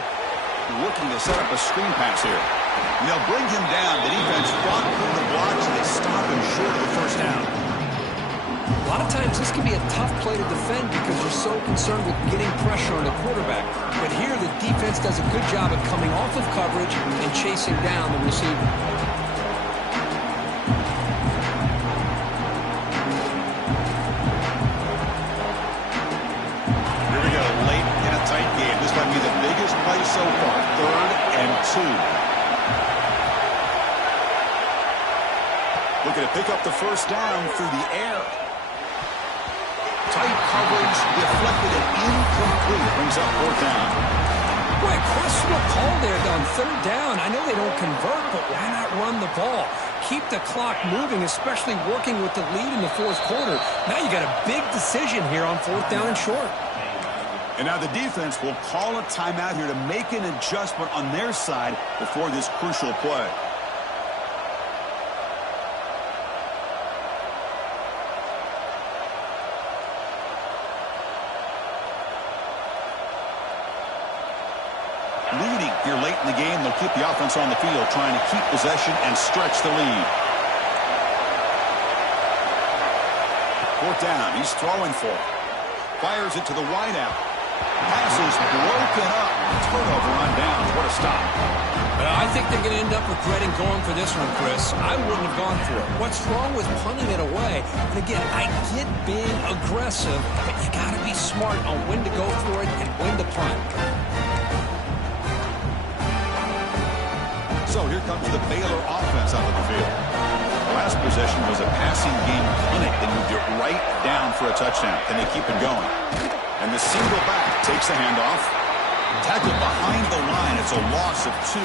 Looking to set up a screen pass here. And they'll bring him down. The defense fought through the blocks, and they stop him short of the first down. A lot of times this can be a tough play to defend because you're so concerned with getting pressure on the quarterback. But here the defense does a good job of coming off of coverage and chasing down the receiver. Here we go, late in a tight game. This might be the biggest play so far. 3rd and 2. Looking to pick up the first down through the air. Tight coverage, deflected and incomplete. Brings up 4th down. Boy, questionable call there on 3rd down. I know they don't convert, but why not run the ball? Keep the clock moving, especially working with the lead in the 4th quarter. Now you got a big decision here on 4th down and short. And now the defense will call a timeout here to make an adjustment on their side before this crucial play. Leading here late in the game, they'll keep the offense on the field, trying to keep possession and stretch the lead. 4th down, he's throwing for it. Fires it to the wideout. Pass is broken up. Turnover on downs. What a stop. I think they're going to end up regretting going for this one, Chris. I wouldn't have gone for it. What's wrong with punting it away? And again, I get being aggressive, but you got to be smart on when to go for it and when to punt. So here comes the Baylor offense out of the field. The last possession was a passing game clinic. They moved it right down for a touchdown, and they keep it going. And the single back takes the handoff. Tackled behind the line. It's a loss of 2.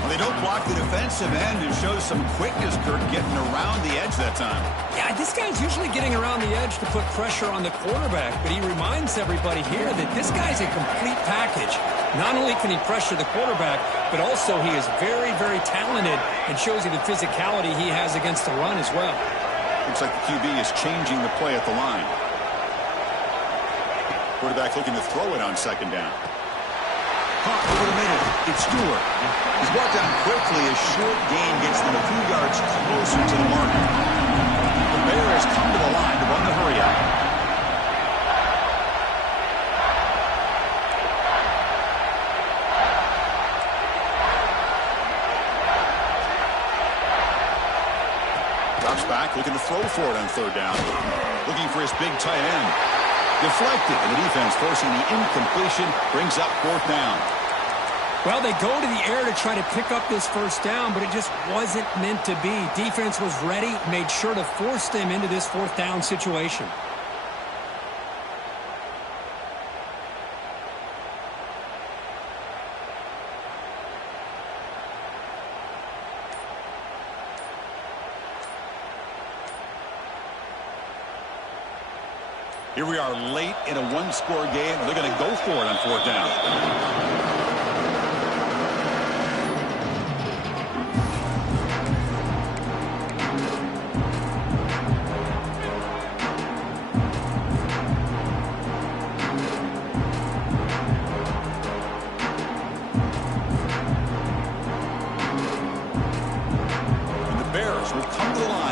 Well, they don't block the defensive end and shows some quickness, Kirk, getting around the edge that time. Yeah, this guy's usually getting around the edge to put pressure on the quarterback, but he reminds everybody here that this guy's a complete package. Not only can he pressure the quarterback, but also he is very, very talented and shows you the physicality he has against the run as well. Looks like the QB is changing the play at the line. Quarterback looking to throw it on second down. Caught over the middle. It's Stewart. He's brought down quickly. A short gain gets them a few yards closer to the marker. The Bears come to the line to run the hurry out. Drops back, looking to throw for it on 3rd down. Looking for his big tight end. Deflected, and the defense forcing the incompletion, brings up 4th down. Well, they go to the air to try to pick up this first down, but it just wasn't meant to be. Defense was ready, made sure to force them into this 4th down situation. Here we are late in a one-score game. They're going to go for it on 4th down. And the Bears will come to the line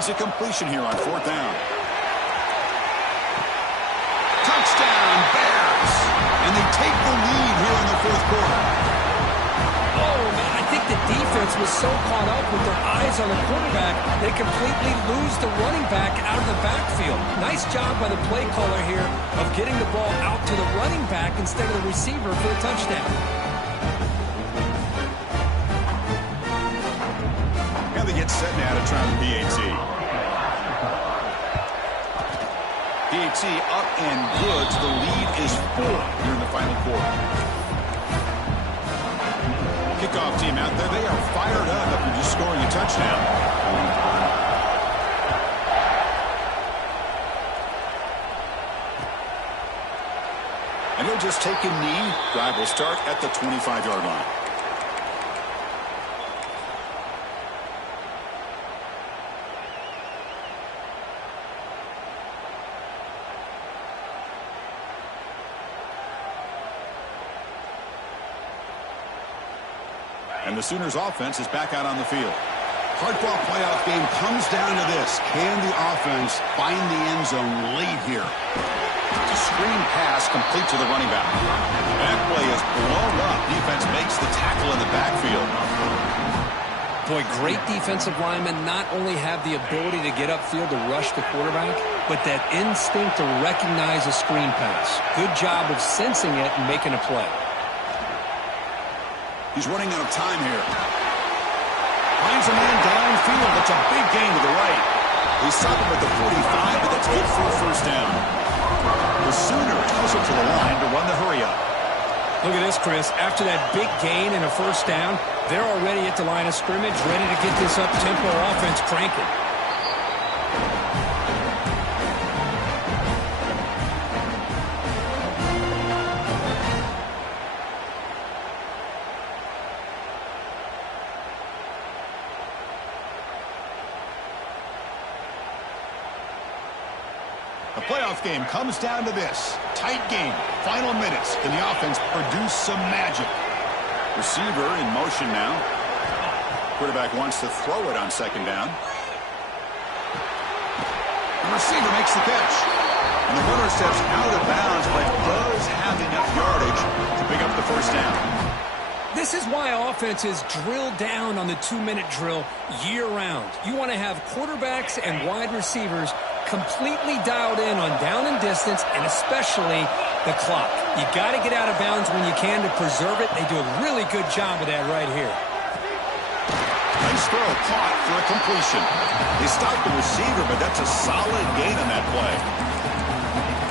needs a completion here on 4th down. Touchdown, Bears! And they take the lead here in the 4th quarter. Oh, man, I think the defense was so caught up with their eyes on the quarterback, they completely lose the running back out of the backfield. Nice job by the play caller here of getting the ball out to the running back instead of the receiver for the touchdown. And they get set now to try the PAT. PAT up and good. So the lead is 4 here in the final quarter. Kickoff team out there. They are fired up after just scoring a touchdown. And he'll just take a knee. Drive will start at the 25-yard line. And the Sooners offense is back out on the field. Hardball playoff game comes down to this. Can the offense find the end zone late here? The screen pass complete to the running back. That play is blown up. Defense makes the tackle in the backfield. Boy, great defensive linemen not only have the ability to get upfield to rush the quarterback, but that instinct to recognize a screen pass. Good job of sensing it and making a play. He's running out of time here. Finds a man downfield. That's a big gain to the right. They stop him at the 45, but that's good for a 1st down. The Sooners hustle to the line to run the hurry-up. Look at this, Chris. After that big gain and a 1st down, they're already at the line of scrimmage, ready to get this up-tempo offense cranking. The playoff game comes down to this. Tight game. Final minutes. Can the offense produce some magic? Receiver in motion now. Quarterback wants to throw it on 2nd down. The receiver makes the catch. And the runner steps out of bounds, but does have enough yardage to pick up the 1st down. This is why offenses drill down on the 2-minute drill year-round. You want to have quarterbacks and wide receivers completely dialed in on down and distance, and especially the clock. You got to get out of bounds when you can to preserve it. They do a really good job of that right here. Nice throw, caught for a completion. They stopped the receiver, but that's a solid gain on that play.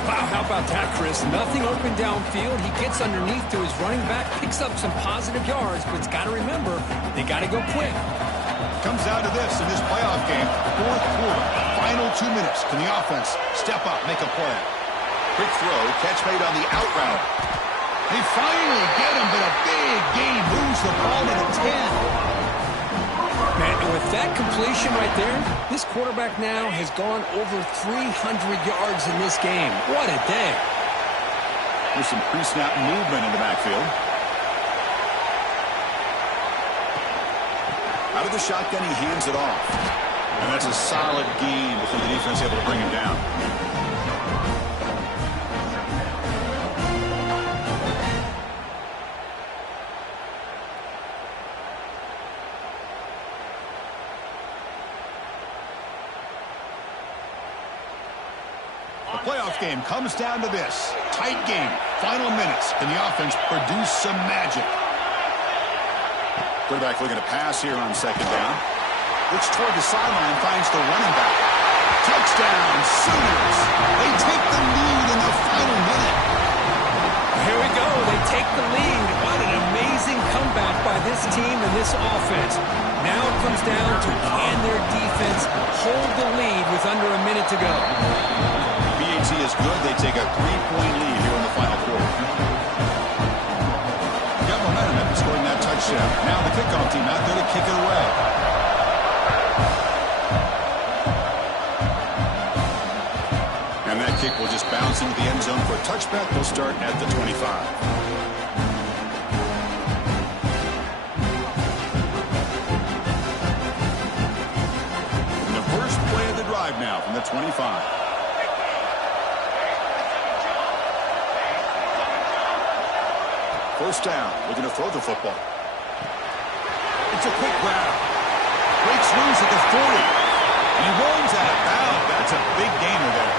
Wow, how about that, Chris? Nothing open downfield. He gets underneath to his running back, picks up some positive yards, but it's got to remember, they got to go quick. Comes down to this in this playoff game. 4th quarter, final 2 minutes. Can the offense step up, make a play? Quick throw, catch made on the out route. They finally get him, but a big gain moves the ball to the 10. Man, and with that completion right there, this quarterback now has gone over 300 yards in this game. What a day. There's some pre-snap movement in the backfield. Out of the shotgun, he hands it off. And that's a solid gain before the defense able to bring him down. The playoff game comes down to this. Tight game. Final minutes. Can the offense produce some magic? Quarterback looking to pass here on 2nd down. Looks toward the sideline, finds the running back. Touchdown, Sooners. They take the lead in the final minute. Here we go. They take the lead. What an amazing comeback by this team and this offense. Now it comes down to can their defense hold the lead with under a minute to go. BAT is good. They take a 3-point lead here in the final quarter. Got momentum after scoring that touchdown. Now the kickoff team out there to kick it away. And that kick will just bounce into the end zone for a touchback. They'll start at the 25. drive now from the 25. First down. Looking to throw the football. It's a quick grab. Breaks loose at the 40. And he runs out of bounds. That's a big gainer there.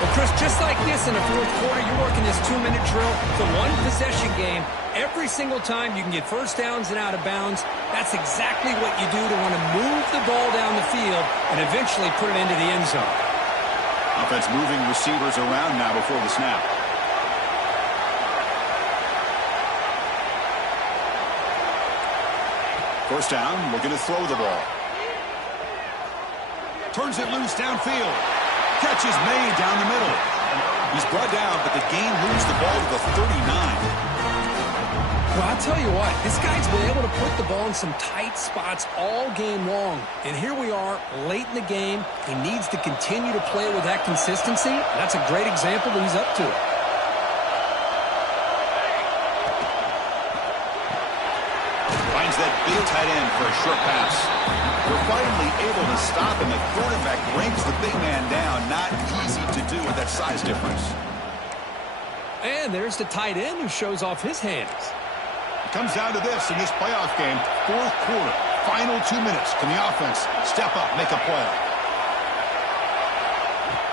Well, Chris, just like this in the fourth quarter, you're working this 2-minute drill. It's a one-possession game. Every single time you can get first downs and out of bounds, that's exactly what you do to want to move the ball down the field and eventually put it into the end zone. Offense moving receivers around now before the snap. First down, looking to throw the ball. Turns it loose downfield. Catch is made down the middle. He's brought down, but the gain moves the ball to the 39. Well, I'll tell you what, this guy's been able to put the ball in some tight spots all game long. And here we are, late in the game. He needs to continue to play with that consistency. That's a great example that he's up to it. Finds that big tight end for a short pass. We're finally able to stop him. The quarterback brings the big man down. Not easy to do with that size difference. And there's the tight end who shows off his hands. It comes down to this in this playoff game. Fourth quarter, final 2 minutes. Can the offense step up, make a play?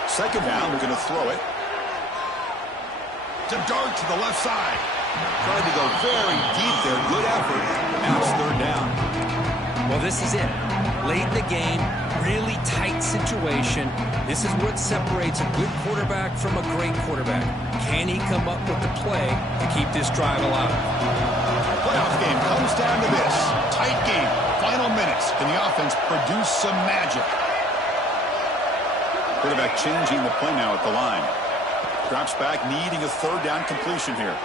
Second down, we're going to throw it. To dart to the left side. Tried to go very deep there. Good effort. Now it's third down. Well, this is it. Late in the game, really tight situation. This is what separates a good quarterback from a great quarterback. Can he come up with the play to keep this drive alive? Playoff game comes down to this. Tight game. Final minutes. Can the offense produce some magic? Quarterback changing the play now at the line. Drops back, needing a third down completion here.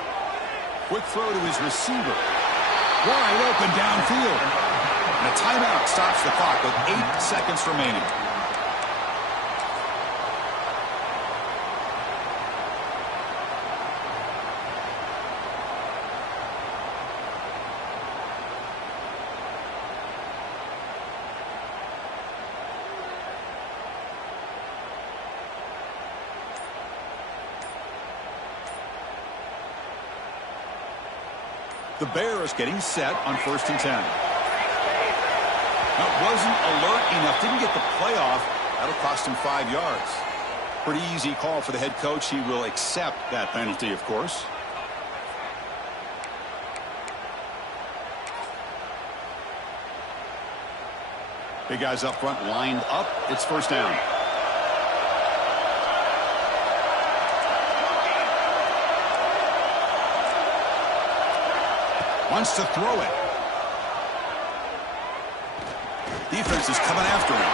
Quick throw to his receiver. Wide open downfield. And a timeout stops the clock with 8 seconds remaining. The Bears getting set on 1st and 10. Now, wasn't alert enough, didn't get the play off. That'll cost him 5 yards. Pretty easy call for the head coach. He will accept that penalty, of course. Big guys up front lined up. It's first down. Wants to throw it. Defense is coming after him.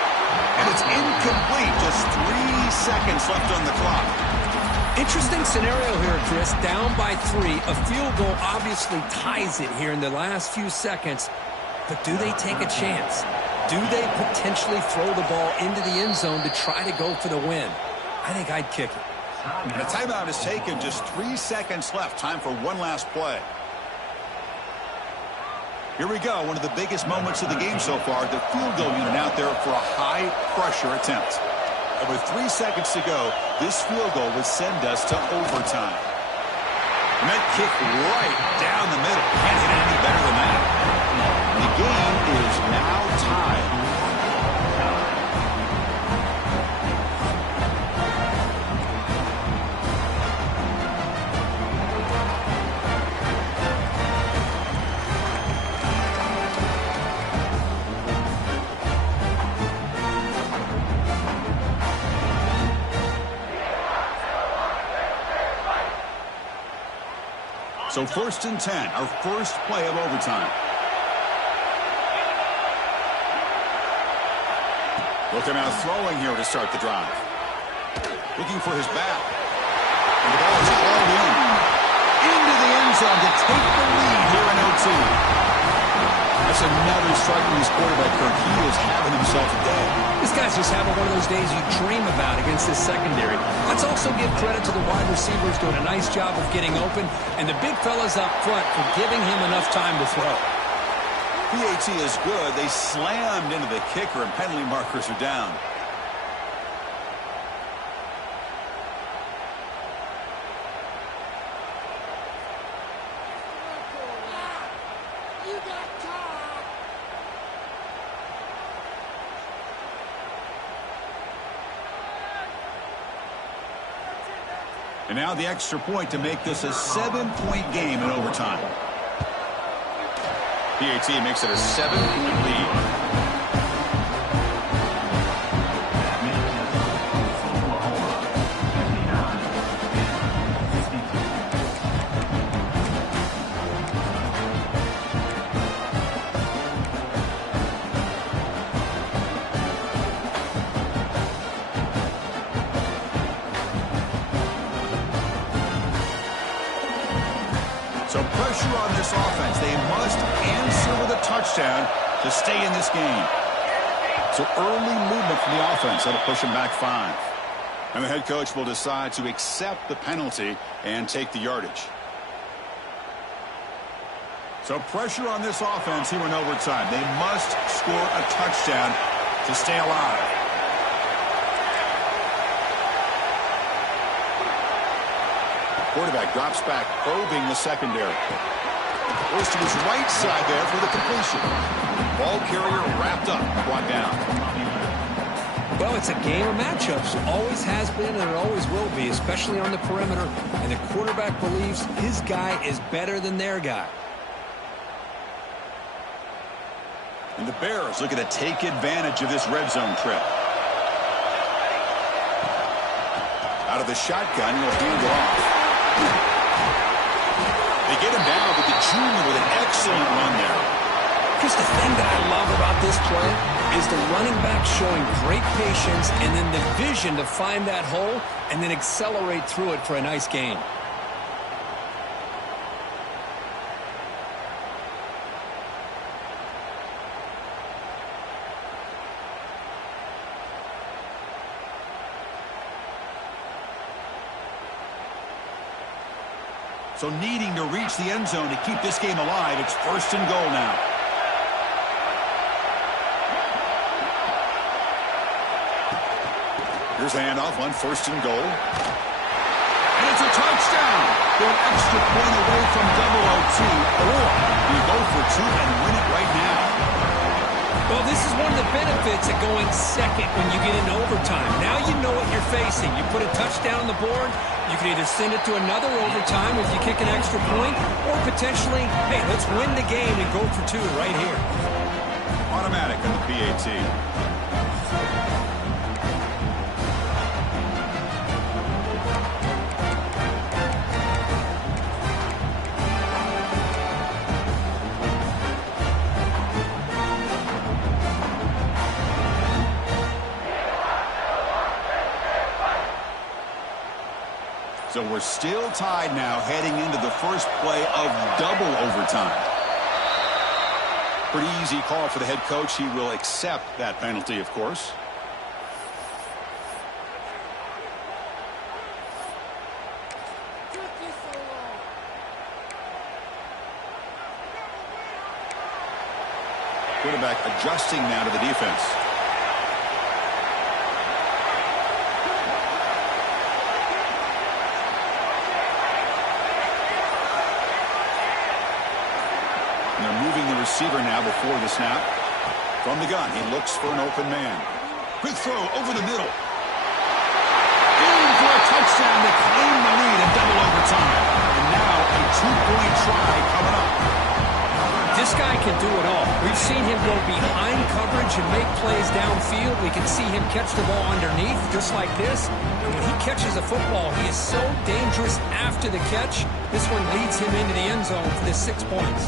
And it's incomplete. Just 3 seconds left on the clock. Interesting scenario here, Chris. Down by 3. A field goal obviously ties it here in the last few seconds. But do they take a chance? Do they potentially throw the ball into the end zone to try to go for the win? I think I'd kick it. And a timeout is taken. Just 3 seconds left. Time for one last play. Here we go, one of the biggest moments of the game so far. The field goal unit out there for a high-pressure attempt. And with 3 seconds to go, this field goal would send us to overtime. And that kick right down the middle. Can't hit it any better than that. The game is now tied. So 1st and 10, our first play of overtime. Looking out throwing here to start the drive. Looking for his back. And the ball is hauled in. Into the end zone to take the lead here in OT. That's another strike from his quarterback, Kirk. He is having himself a day. This guy's just having one of those days you dream about against this secondary. Let's also give credit to the wide receivers doing a nice job of getting open, and the big fellas up front for giving him enough time to throw. PAT is good. They slammed into the kicker, and penalty markers are down. And now the extra point to make this a 7-point game in overtime. PAT makes it a 7-point lead. So pressure on this offense. They must answer with a touchdown to stay in this game. So early movement from the offense. That'll push them back 5. And the head coach will decide to accept the penalty and take the yardage. So pressure on this offense here in overtime. They must score a touchdown to stay alive. Quarterback drops back, probing the secondary. Goes to his right side there for the completion. Ball carrier wrapped up, brought down. Well, it's a game of matchups. Always has been and it always will be, especially on the perimeter. And the quarterback believes his guy is better than their guy. And the Bears looking to take advantage of this red zone trip. Out of the shotgun, he'll hand it off. They get him down, but the junior with an excellent run there. Just the thing that I love about this play is the running back showing great patience and then the vision to find that hole and then accelerate through it for a nice gain. So needing to reach the end zone to keep this game alive. It's 1st and goal now. Here's the handoff on 1st and goal. And it's a touchdown. They're an extra point away from double OT. Or you go for 2 and win it right now. Well, this is one of the benefits of going second when you get into overtime. Now you know what you're facing. You put a touchdown on the board, you can either send it to another overtime if you kick an extra point, or potentially, hey, let's win the game and go for 2 right here. Automatic on the PAT. So we're still tied now heading into the first play of double overtime. Pretty easy call for the head coach. He will accept that penalty, of course. Quarterback adjusting now to the defense. Receiver now before the snap. From the gun, he looks for an open man. Quick throw over the middle. In for a touchdown to claim the lead in double overtime. And now a 2-point try coming up. This guy can do it all. We've seen him go behind coverage and make plays downfield. We can see him catch the ball underneath just like this. And when he catches a football, he is so dangerous after the catch. This one leads him into the end zone for the 6 points.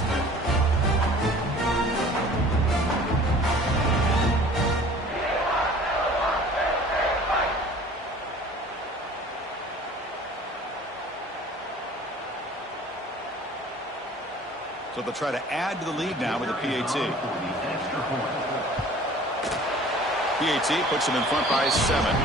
So they'll try to add to the lead now with a PAT. PAT puts them in front by 7.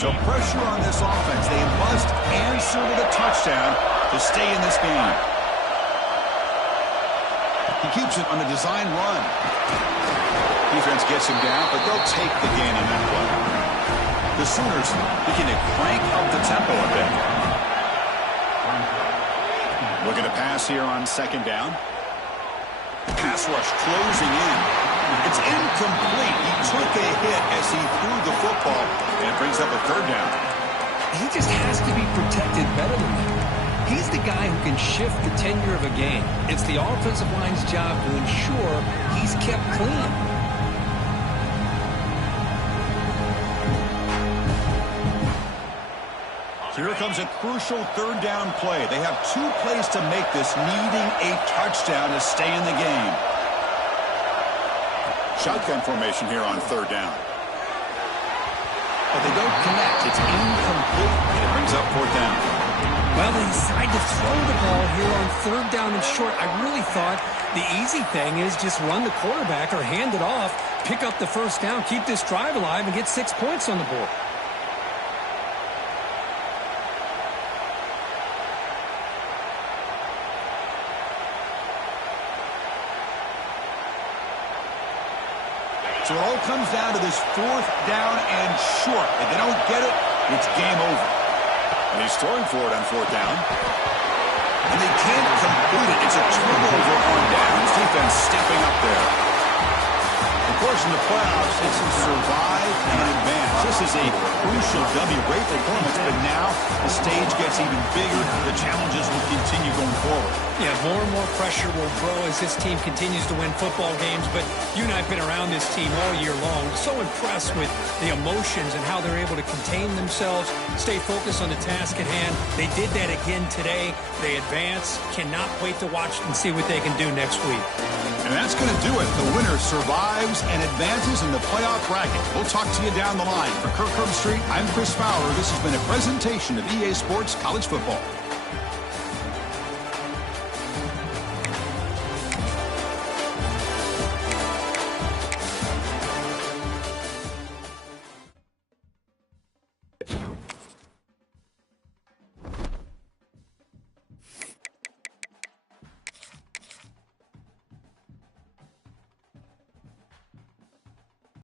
So pressure on this offense. They must answer with a touchdown to stay in this game. He keeps it on a design run. Defense gets him down, but they'll take the gain on that play. The Sooners looking to crank up the tempo a bit. Looking to pass here on second down. Pass rush closing in. It's incomplete. He took a hit as he threw the football, and it brings up a third down. He just has to be protected better than that. He's the guy who can shift the tenure of a game. It's the offensive line's job to ensure he's kept clean. Here comes a crucial third down play. They have 2 plays to make this, needing a touchdown to stay in the game. Shotgun formation here on third down. But they don't connect. It's incomplete, and it brings up fourth down. Well, they decide to throw the ball here on third down and short. I really thought the easy thing is just run the quarterback or hand it off, pick up the first down, keep this drive alive, and get 6 points on the board. So it all comes down to this fourth down and short. If they don't get it, it's game over. And he's throwing for it on fourth down. And they can't complete it. It's a turnover on downs. Defense stepping up there. Of course, in the playoffs, it's a survive and advance. This is a crucial W. Great performance, but now the stage gets even bigger. The challenges will continue going forward. Yeah, more and more pressure will grow as this team continues to win football games, but you and I have been around this team all year long. So impressed with the emotions and how they're able to contain themselves, stay focused on the task at hand. They did that again today. They advance. Cannot wait to watch and see what they can do next week. And that's going to do it. The winner survives and advances in the playoff bracket. We'll talk to you down the line. For Kirk Herbstreit, I'm Chris Fowler. This has been a presentation of EA Sports College Football.